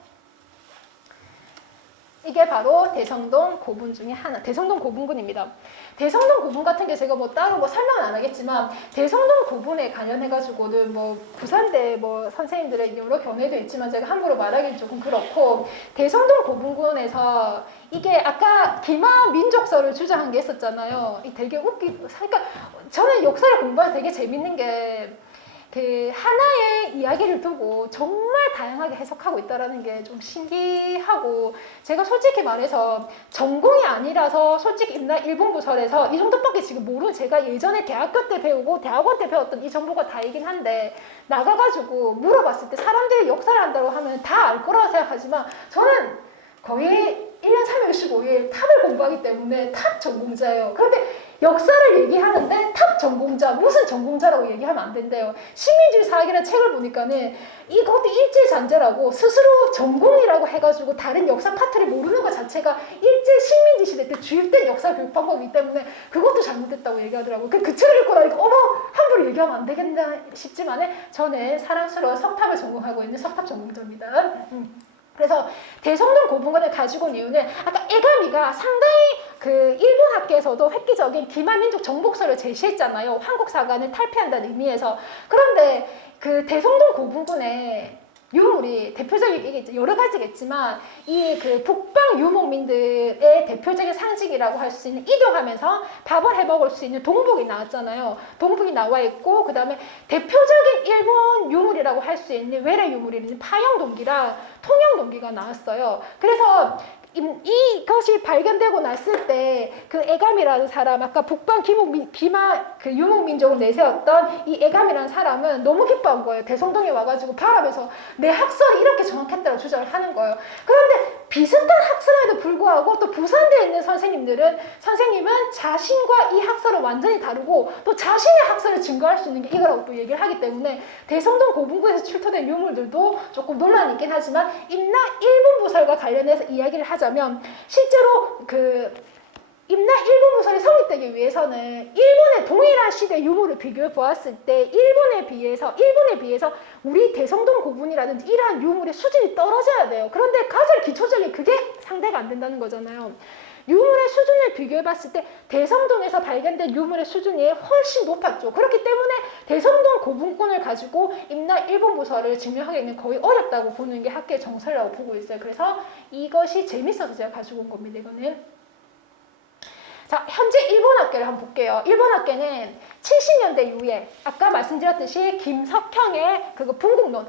이게 바로 대성동 고분 중에 하나, 대성동 고분군입니다. 대성동 고분 같은 게 제가 뭐 따로 설명은 안 하겠지만 대성동 고분에 관련해가지고는 뭐 부산대 뭐 선생님들의 여러 견해도 있지만 제가 함부로 말하기는 조금 그렇고 대성동 고분군에서 이게 아까 기마민족설을 주장한 게 있었잖아요. 이 되게 그러니까 저는 역사를 공부할 때 되게 재밌는 게 그 하나의 이야기를 두고 정말 다양하게 해석하고 있다는 게 좀 신기하고 제가 솔직히 말해서 전공이 아니라서 솔직히 일본부설에서 이 정도밖에 지금 모르는 제가 예전에 대학교 때 배우고 대학원 때 배웠던 이 정보가 다이긴 한데 나가가지고 물어봤을 때 사람들이 역사를 한다고 하면 다 알 거라고 생각하지만 저는 거의 1년 365일 탑을 공부하기 때문에 탑 전공자예요. 그런데 역사를 얘기하는데 탑 전공자, 무슨 전공자라고 얘기하면 안 된대요. 시민주의 사학이라는 책을 보니까는 이것도 일제잔재라고 스스로 전공이라고 해가지고 다른 역사 파트를 모르는 것 자체가 일제 식민지 시대 때 주입된 역사 교육 방법이기 때문에 그것도 잘못됐다고 얘기하더라고요. 그 책을 읽고 나니까 어머 함부로 얘기하면 안 되겠나 싶지만 저는 사랑스러운 석탑을 전공하고 있는 석탑 전공자입니다. 그래서 대성동 고분관을 가지고 온 이유는 아까 애가미가 상당히 그 일본 학계에서도 획기적인 기말민족 정복설을 제시했잖아요. 한국사관을 탈피한다는 의미에서. 그런데 그 대성동 고분군의 유물이 대표적인 여러 가지겠지만 이 그 북방 유목민들의 대표적인 상징이라고 할 수 있는 이동하면서 밥을 해먹을 수 있는 동북이 나왔잖아요. 동북이 나와 있고 그 다음에 대표적인 일본 유물이라고 할 수 있는 외래 유물이 파영동기랑 통영동기가 나왔어요. 그래서 이것이 발견되고 났을 때 그 애감이라는 사람, 아까 북방 그 유목민족을 내세웠던 이 애감이라는 사람은 너무 기뻐한 거예요. 대성동에 와가지고 바라면서 내 학설이 이렇게 정확했다고 주장을 하는 거예요. 그런데 비슷한 학설에도 불구하고 또 부산대에 있는 선생님은 자신과 이 학설은 완전히 다르고 또 자신의 학설을 증거할 수 있는 게 이거라고 또 얘기를 하기 때문에 대성동 고분구에서 출토된 유물들도 조금 논란이 있긴 하지만 임나 일본부설과 관련해서 이야기를 하자면 실제로 그 임나 일본부설이 성립되기 위해서는 일본의 동일한 시대 유물을 비교해 보았을 때 일본에 비해서 우리 대성동 고분이라든지 이러한 유물의 수준이 떨어져야 돼요. 그런데 가장 기초적인 그게 상대가 안 된다는 거잖아요. 유물의 수준을 비교해 봤을 때 대성동에서 발견된 유물의 수준이 훨씬 높았죠. 그렇기 때문에 대성동 고분권을 가지고 임나 일본부설을 증명하기는 거의 어렵다고 보는 게 학계의 정설이라고 보고 있어요. 그래서 이것이 재밌어서 제가 가지고 온 겁니다. 이거는. 자, 현재 일본 학계를 한번 볼게요. 일본 학계는 70년대 이후에 아까 말씀드렸듯이 김석형의 그거 분국론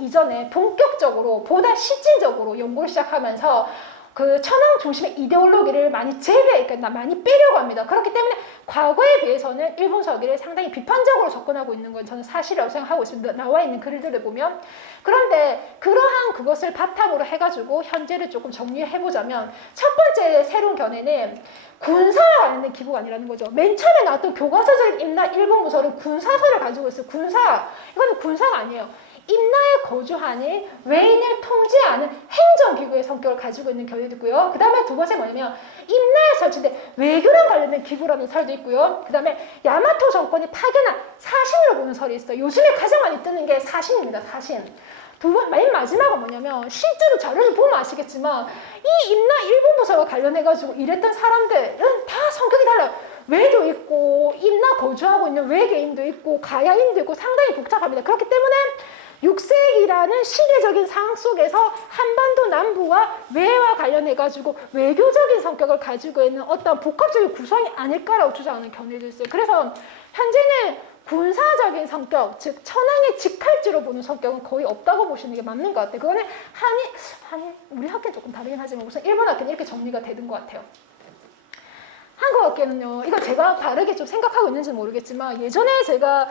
이전에 본격적으로 보다 실질적으로 연구를 시작하면서 그 천황 중심의 이데올로기를 많이 그러니까 많이 빼려고 합니다. 그렇기 때문에 과거에 비해서는 일본 서기를 상당히 비판적으로 접근하고 있는 건 저는 사실이라고 생각하고 있습니다. 나와 있는 글들을 보면. 그런데 그러한 그것을 바탕으로 해가지고 현재를 조금 정리해보자면 첫 번째 새로운 견해는 군사와 관련된 기부가 아니라는 거죠. 맨 처음에 나왔던 교과서적인 임나 일본 부설은 군사설을 가지고 있어요. 이거는 군사가 아니에요. 임나에 거주하는 외인을 통제하는 행정기구의 성격을 가지고 있는 견해도 있고요. 그 다음에 두 번째 뭐냐면 임나에 설치된 외교랑 관련된 기구라는 설도 있고요. 그 다음에 야마토 정권이 파견한 사신으로 보는 설이 있어요. 요즘에 가장 많이 뜨는 게 사신입니다. 사신. 맨 마지막은 뭐냐면 실제로 자료를 보면 아시겠지만 이 임나 일본 부설과 관련해가지고 이랬던 사람들은 다 성격이 달라요. 외도 있고 임나 거주하고 있는 외계인도 있고 가야인도 있고 상당히 복잡합니다. 그렇기 때문에 6세기라는 시대적인 상황 속에서 한반도 남부와 외와 관련해가지고 외교적인 성격을 가지고 있는 어떤 복합적인 구성이 아닐까라고 주장하는 견해도 있어요. 그래서 현재는 군사적인 성격, 즉 천황의 직할지로 보는 성격은 거의 없다고 보시는 게 맞는 것 같아요. 그거는 우리 학교는 조금 다르긴 하지만 우선 일본 학교는 이렇게 정리가 되는 것 같아요. 한국 학교는요, 이거 제가 다르게 좀 생각하고 있는지는 모르겠지만 예전에 제가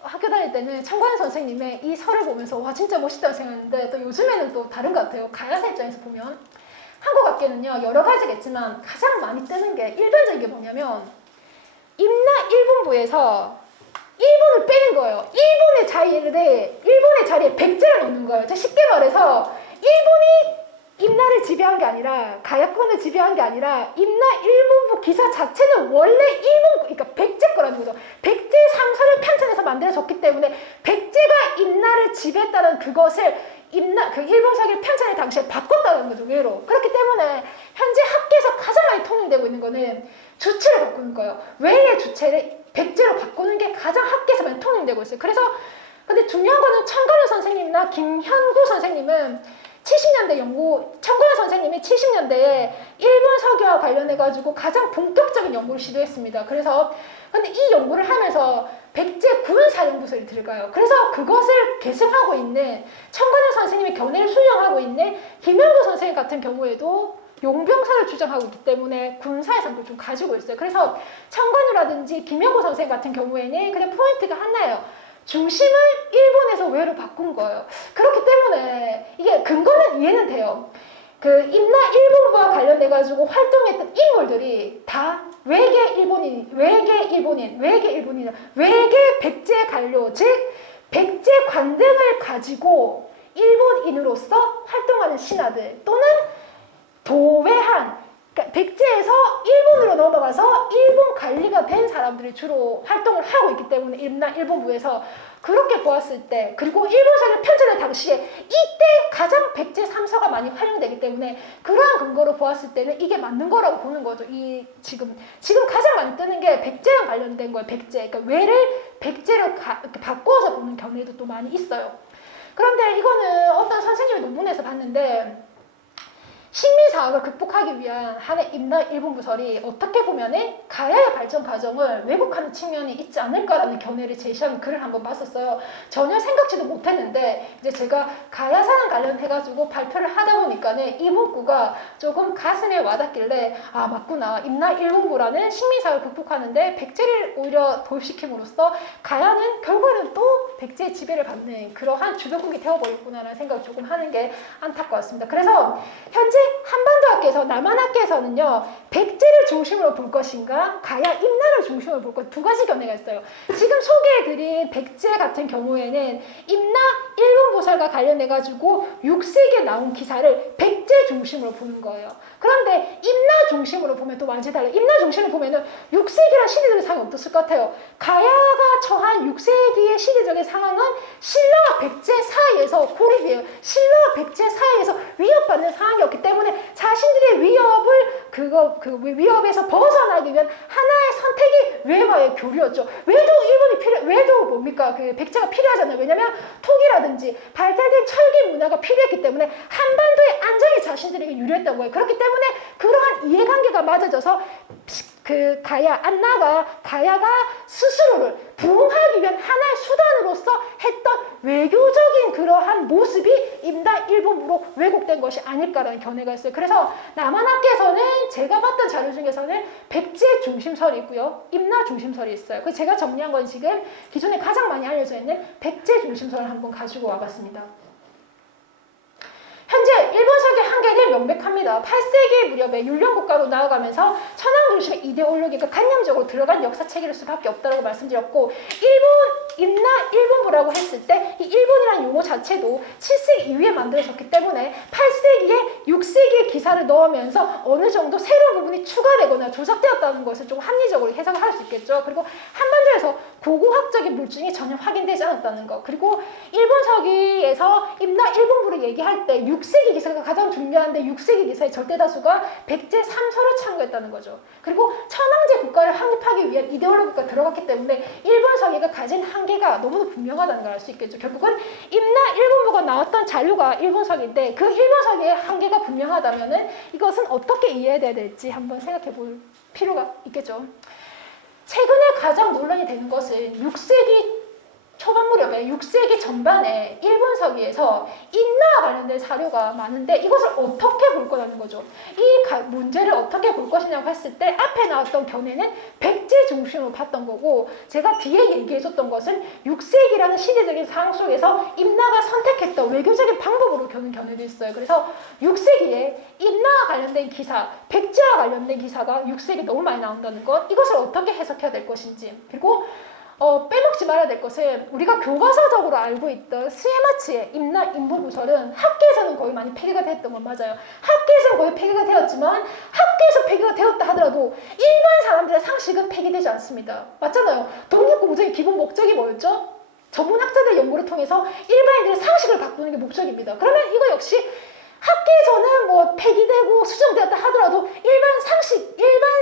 학교 다닐 때는 청관 선생님의 이 설을 보면서 와 진짜 멋있다고 생각했는데 또 요즘에는 또 다른 것 같아요. 가야사 입장에서 보면 한국 학교는요 여러 가지겠지만 가장 많이 뜨는 게 일반적인 게 뭐냐면 임나 일본부에서 일본을 빼는 거예요. 일본의 자리에 백제를 넣는 거예요. 쉽게 말해서 일본이 임나를 지배한 게 아니라 가야권을 지배한 게 아니라 임나 일본부 기사 자체는 원래 그러니까 백제 거라는 거죠. 백제 상서를 편찬해서 만들어졌기 때문에 백제가 임나를 지배했다는 그것을 일본 서기 편찬의 당시에 바꿨다는 거죠. 외로. 그렇기 때문에 현재 학계에서 가장 많이 통용되고 있는 거는 주체를 바꾸는 거예요. 외의 주체를 백제로 바꾸는 게 가장 학계에서 많이 통용되고 있어요. 그래서 근데 중요한 거는 청관우 선생님이나 김현구 선생님은 70년대 청관우 선생님이 70년대에 일본 서기와 관련해가지고 가장 본격적인 연구를 시도했습니다. 그래서 근데 이 연구를 하면서 백제 군사연구소를 들어가요. 그래서 그것을 계승하고 있는 청관우 선생님의 견해를 수용하고 있는 김현구 선생님 같은 경우에도 용병사를 주장하고 있기 때문에 군사의 성격을 좀 가지고 있어요. 그래서 청관우라든지 김현구 선생님 같은 경우에는 그냥 포인트가 하나예요. 중심을 일본에서 외로 바꾼 거예요. 그렇기 때문에 이게 근거는 이해는 돼요. 그 임나 일본과 관련돼가지고 활동했던 인물들이 다 외계 백제 관료, 즉 백제 관등을 가지고 일본인으로서 활동하는 신하들 또는 도외한, 그러니까 백제에서 일본으로 넘어가서 일본 관리가 된 사람들이 주로 활동을 하고 있기 때문에 임나 일본부에서 그렇게 보았을 때, 그리고 일본사를 편찬할 당시에 이때 가장 백제 3서가 많이 활용되기 때문에 그러한 근거로 보았을 때는 이게 맞는 거라고 보는 거죠. 이 지금 가장 많이 뜨는 게 백제랑 관련된 거예요. 백제. 그러니까 외를 백제로 이렇게 바꿔서 보는 견해도 또 많이 있어요. 그런데 이거는 어떤 선생님이 논문에서 봤는데, 식민사학을 극복하기 위한 한해 임나 일본부설이 어떻게 보면은 가야의 발전 과정을 왜곡하는 측면이 있지 않을까라는 견해를 제시하는 글을 한번 봤었어요. 전혀 생각지도 못했는데 이제 제가 가야사랑 관련해가지고 발표를 하다 보니까는 이 문구가 조금 가슴에 와닿길래 아 맞구나, 임나 일본부라는 식민사학을 극복하는데 백제를 오히려 도입시킴으로써 가야는 결국에는 또 백제의 지배를 받는 그러한 주변국이 되어버렸구나라는 생각을 조금 하는 게 안타까웠습니다. 그래서 현재 한반도학계에서 남한학계에서는요, 백제를 중심으로 볼 것인가 가야 임나를 중심으로 볼 것, 두 가지 견해가 있어요. 지금 소개해드린 백제 같은 경우에는 임나 일본부설과 관련해가지고 6세기에 나온 기사를 백제 중심으로 보는 거예요. 그런데 임나 중심으로 보면 또 완전히 달라요. 임나 중심으로 보면은 6세기란 시대적인 상황이 어떻을 것 같아요? 가야가 처한 6세기의 시대적인 상황은 신라와 백제 사이에서 고립이에요. 신라와 백제 사이에서 위협받는 상황이었기 때문에 자신들의 위협에서 벗어나기 위한 하나의 선택이 외와의 교류였죠. 외도 뭡니까? 그 백제가 필요하잖아요. 왜냐면 토기라든지 발달된 철기 문화가 필요했기 때문에 한반도의 안정이 자신들에게 유리했던 거예요. 그렇기 때문에 그러한 이해관계가 맞아져서 그 가야가 스스로를 부흥하기 위한 하나의 수단으로서 했던 외교적인 그러한 모습이 임나 일본부로 왜곡된 것이 아닐까라는 견해가 있어요. 그래서 남한학계에서는 제가 봤던 자료 중에서는 백제 중심설이 있고요, 임나 중심설이 있어요. 그래서 제가 정리한 건 지금 기존에 가장 많이 알려져 있는 백제 중심설을 한번 가지고 와봤습니다. 현재 일본석의 한계는 명백합니다. 8세기 무렵에 율령국가로 나아가면서 천황 중심의 이데올로기가 관념적으로 들어간 역사체계일 수밖에 없다고 말씀드렸고, 임나 일본부라고 했을 때 이 일본이라는 용어 자체도 7세기 이후에 만들어졌기 때문에 8세기에 6세기의 기사를 넣으면서 어느 정도 새로운 부분이 추가되거나 조작되었다는 것을 좀 합리적으로 해석을 할 수 있겠죠. 그리고 한반도에서 고고학적인 물증이 전혀 확인되지 않았다는 것, 그리고 일본서기에서 임나 일본부를 얘기할 때 6세기 기사가 가장 중요한데 6세기 기사의 절대다수가 백제 3서를 참고했다는 거죠. 그리고 천황제 국가를 확립하기 위한 이데올로기가 들어갔기 때문에 일본서기가 가진 한계가 너무나 분명하다는 걸 알 수 있겠죠. 결국은 임나 일본부가 나왔던 자료가 일본서기인데 그 일본서기의 한계가 분명하다면은 이것은 어떻게 이해해야 될지 한번 생각해 볼 필요가 있겠죠. 최근에 가장 논란이 되는 것은 6세기 초반 무렵에 6세기 전반에 일본서기에서 임나와 관련된 사료가 많은데 이것을 어떻게 볼 거라는 거죠. 이 문제를 어떻게 볼 것이냐고 했을 때 앞에 나왔던 견해는 백제 중심으로 봤던 거고, 제가 뒤에 얘기해줬던 것은 6세기라는 시대적인 상황 속에서 임나가 선택했던 외교적인 방법으로 보는 견해도 있어요. 그래서 6세기에 임나와 관련된 기사, 백제와 관련된 기사가 6세기 너무 많이 나온다는 것, 이것을 어떻게 해석해야 될 것인지, 그리고 빼먹지 말아야 될 것은 우리가 교과서적으로 알고 있던 스에마츠의 임나 인부부설은 학계에서는 거의 많이 폐기가 됐던 건 맞아요. 학계에서는 거의 폐기가 되었지만 학계에서 폐기가 되었다 하더라도 일반 사람들의 상식은 폐기되지 않습니다. 맞잖아요. 독립공정의 기본 목적이 뭐였죠? 전문학자들의 연구를 통해서 일반인들의 상식을 바꾸는 게 목적입니다. 그러면 이거 역시 학계에서는 뭐 폐기되고 수정되었다 하더라도 일반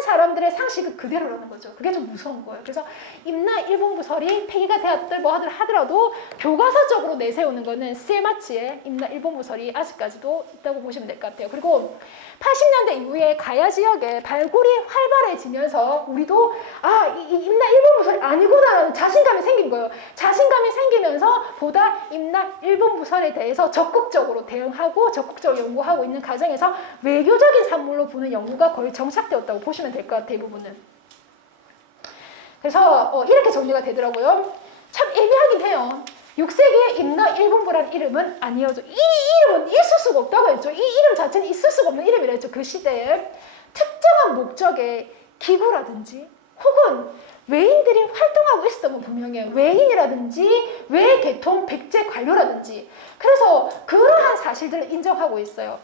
사람들의 상식은 그대로라는 거죠. 그게 좀 무서운 거예요. 그래서 임나 일본부설이 폐기가 되었다 뭐 하더라도 교과서적으로 내세우는 거는 스에마츠의 임나 일본부설이 아직까지도 있다고 보시면 될 것 같아요. 그리고 80년대 이후에 가야 지역에 발굴이 활발해지면서 우리도 이 임나 일본부설이 아니구나라는 자신감이 생긴 거예요. 자신감이 생기면서 보다 임나 일본부설에 대해서 적극적으로 대응하고 적극적으로 연구하고 있는 과정에서 외교적인 산물로 보는 연구가 거의 정착되었다고 보시면 될 것 같아요. 이 부분은. 그래서 이렇게 정리가 되더라고요. 참 애매하긴 해요. 6세기에 임나 1분부란 이름은 아니어져. 이 이름은 있을 수가 없다고 했죠. 이 이름 자체는 있을 수가 없는 이름이라 했죠. 그 시대에 특정한 목적의 기구라든지 혹은 외인들이 활동하고 있었던 건 분명해요. 외인이라든지 외계통 백제 관료라든지. 그래서 그러한 사실들을 인정하고 있어요.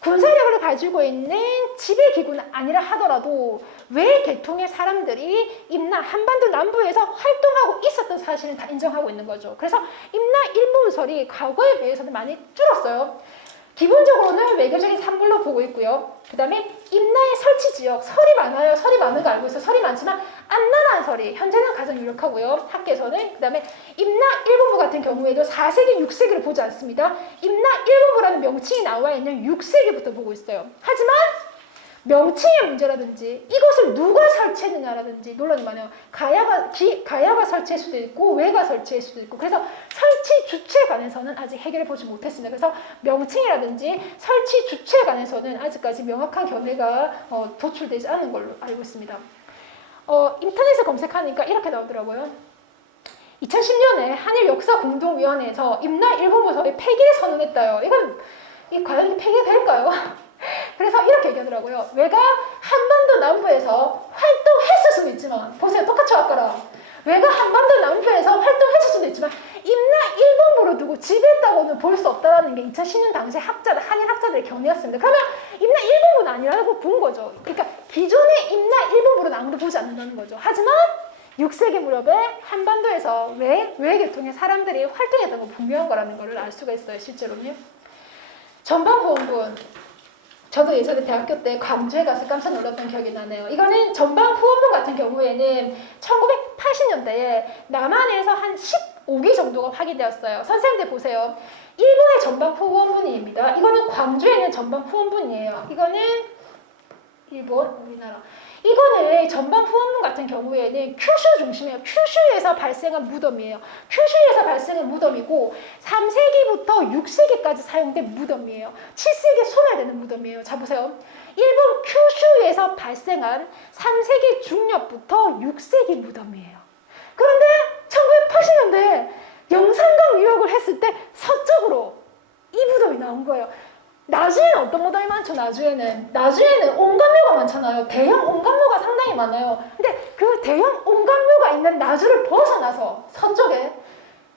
군사력을 가지고 있는 지배 기구는 아니라 하더라도 외계통의 사람들이 임나 한반도 남부에서 활동하고 있었던 사실은 다 인정하고 있는 거죠. 그래서 임나 일본설이 과거에 비해서는 많이 줄었어요. 기본적으로는 외교적인 산물로 보고 있고요. 그 다음에 임나의 설치 지역, 설이 많아요. 설이 많은 거 알고 있어요. 설이 많지만 안나라는 설이 현재는 가장 유력하고요. 학계에서는. 그 다음에 임나 1분부 같은 경우에도 4세기, 6세기를 보지 않습니다. 임나 1분부라는 명칭이 나와 있는 6세기부터 보고 있어요. 하지만 명칭의 문제라든지 이것을 누가 설치했느냐라든지 논란이 많아요. 가야가 설치할 수도 있고 외가 설치할 수도 있고 그래서 설치 주체에 관해서는 아직 해결해 보지 못했습니다. 그래서 명칭이라든지 설치 주체에 관해서는 아직까지 명확한 견해가 도출되지 않은 걸로 알고 있습니다. 인터넷에 검색하니까 이렇게 나오더라고요. 2010년에 한일역사공동위원회에서 임나 일본부서의 폐기를 선언했다요. 이 과연 폐기가 될까요? 그래서 이렇게 얘기하더라고요. 외가 한반도 남부에서 활동했을 수도 있지만 보세요. 똑같죠 아까랑. 외가 한반도 남부에서 활동했을 수도 있지만 임나 일본부로 두고 지배했다고는 볼 수 없다는 게 2010년 당시 한일 학자들의 견해였습니다. 그러면 임나 일본부는 아니라고 본 거죠. 그러니까 기존의 임나 일본부는 아무도 보지 않는다는 거죠. 하지만 6세기 무렵에 한반도에서 외계통의 사람들이 활동했던 건 분명한 거라는 걸 알 수가 있어요. 실제로는. 전방후원군. 저도 예전에 대학교 때 광주에 가서 깜짝 놀랐던 기억이 나네요. 이거는 전방후원군 같은 경우에는 1980년대에 남한에서 한 15기 정도가 확인되었어요. 선생님들 보세요. 일본의 전방후원군입니다. 이거는 광주에 있는 전방후원군이에요. 이거는 일본, 우리나라. 이거는 전방후원군 같은 경우에는 큐슈 중심이에요. 큐슈에서 발생한 무덤이에요. 큐슈에서 발생한 무덤이고 3세기부터 6세기까지 사용된 무덤이에요. 7세기에 소멸되는 무덤이에요. 자 보세요. 일본 큐슈에서 발생한 3세기 중엽부터 6세기 무덤이에요. 그런데 1980년대에 영산강 유역을 했을 때 서쪽으로 이 무덤이 나온 거예요. 나주에는 어떤 무덤이 많죠? 나주에는 온감묘가 많잖아요. 대형 온감묘가 상당히 많아요. 근데 그 대형 온감묘가 있는 나주를 벗어나서 서쪽에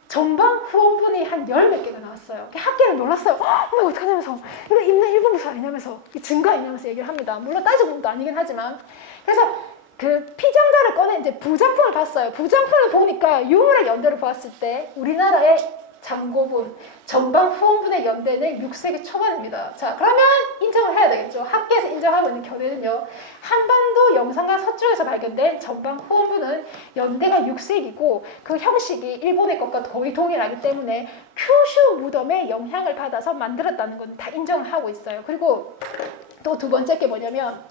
전방 후원분이 한 10몇 개가 나왔어요. 학계는 놀랐어요. 어머 어떡하냐면서 이거 임나 일본부서 아니냐면서 증거 아니냐면서 얘기를 합니다. 물론 따지고 보면 아니긴 하지만 그래서 그 피정자를 꺼내 이제 부작품을 봤어요. 부작품을 보니까 유물의 연대를 보았을 때 우리나라의 장고분, 전방 후원분의 연대는 6세기 초반입니다. 자, 그러면 인정을 해야 되겠죠. 학계에서 인정하고 있는 견해는요. 한반도 영산강 서쪽에서 발견된 전방 후원분은 연대가 6세기고 그 형식이 일본의 것과 거의 동일하기 때문에 큐슈 무덤의 영향을 받아서 만들었다는 건 다 인정을 하고 있어요. 그리고 또 두 번째 게 뭐냐면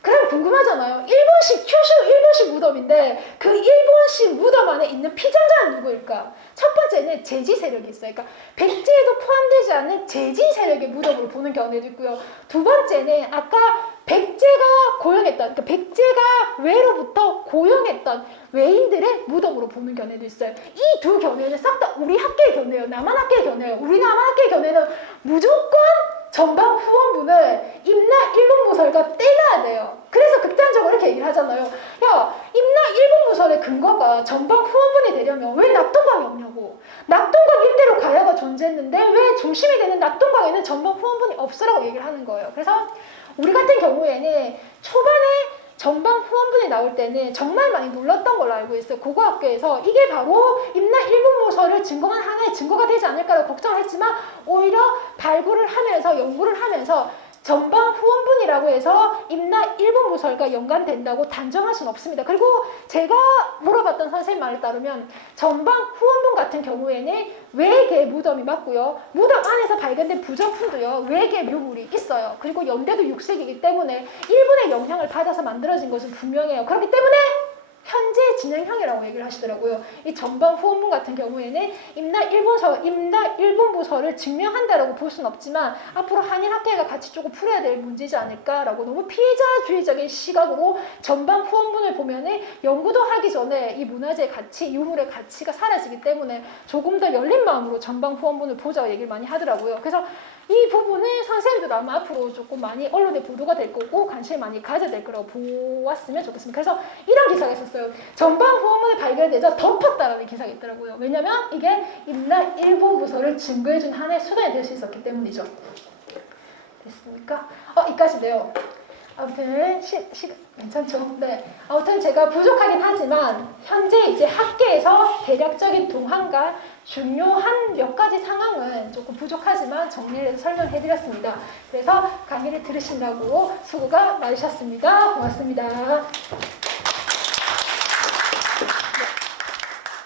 그럼 궁금하잖아요. 일본식 무덤인데 그 일본식 무덤 안에 있는 피정자는 누구일까? 첫 번째는 제지 세력이 있어요. 그러니까 백제에도 포함되지 않는 제지 세력의 무덤으로 보는 견해도 있고요. 두 번째는 아까 백제가 고용했던, 그러니까 백제가 외로부터 고용했던 외인들의 무덤으로 보는 견해도 있어요. 이 두 견해는 싹 다 우리 학계의 견해예요. 남한 학계의 견해예요. 우리 남한 학계의 견해는 무조건 전방 후원분을 임나 일본부설과 떼놔야 돼요. 그래서 극단적으로 이렇게 얘기를 하잖아요. 야, 임나 일본부설의 근거가 전방 후원분이 되려면 왜 낙동강이 없냐고. 낙동강 일대로 가야가 존재했는데 왜 중심이 되는 낙동강에는 전방 후원분이 없으라고 얘기를 하는 거예요. 그래서 우리 같은 경우에는 초반에 전방 후원분이 나올 때는 정말 많이 놀랐던 걸로 알고 있어요. 국어학교에서 이게 바로 임나 일본부설을 증거한 하나의 증거가 되지 않을까라고 걱정을 했지만 오히려 발굴을 하면서 연구를 하면서 전방 후원분이라고 해서 임나 일본부설과 연관된다고 단정할 수는 없습니다. 그리고 제가 물어봤던 선생님 말에 따르면 전방 후원분 같은 경우에는 외계 무덤이 맞고요. 무덤 안에서 발견된 부적품도요. 외계 묘물이 있어요. 그리고 연대도 6세기이기 때문에 일본의 영향을 받아서 만들어진 것은 분명해요. 그렇기 때문에 현재 진행형이라고 얘기를 하시더라고요. 이 전방 후원문 같은 경우에는 임나 1분부서를 증명한다라고 볼 수는 없지만 앞으로 한일학회가 같이 조금 풀어야 될 문제지 않을까라고 너무 피해자주의적인 시각으로 전방 후원문을 보면은 연구도 하기 전에 이 문화재의 가치, 유물의 가치가 사라지기 때문에 조금 더 열린 마음으로 전방 후원문을 보자고 얘기를 많이 하더라고요. 그래서 이 부분은 선생님도 아마 앞으로 조금 많이 언론에 보도가 될 거고 관심을 많이 가져야 될 거라고 보았으면 좋겠습니다. 그래서 이런 기사가 있었어요. 전방 후원문이 발견되자 덮었다라는 기사가 있더라고요. 왜냐면 이게 임나 일본 부서를 증거해준 하나의 수단이 될 수 있었기 때문이죠. 됐습니까? 이까지인데요. 아무튼 괜찮죠? 네. 아무튼 제가 부족하긴 하지만 현재 이제 학계에서 대략적인 동향과 중요한 몇 가지 상황은 조금 부족하지만 정리를 해서 설명해드렸습니다. 그래서 강의를 들으신다고 수고가 많으셨습니다. 고맙습니다.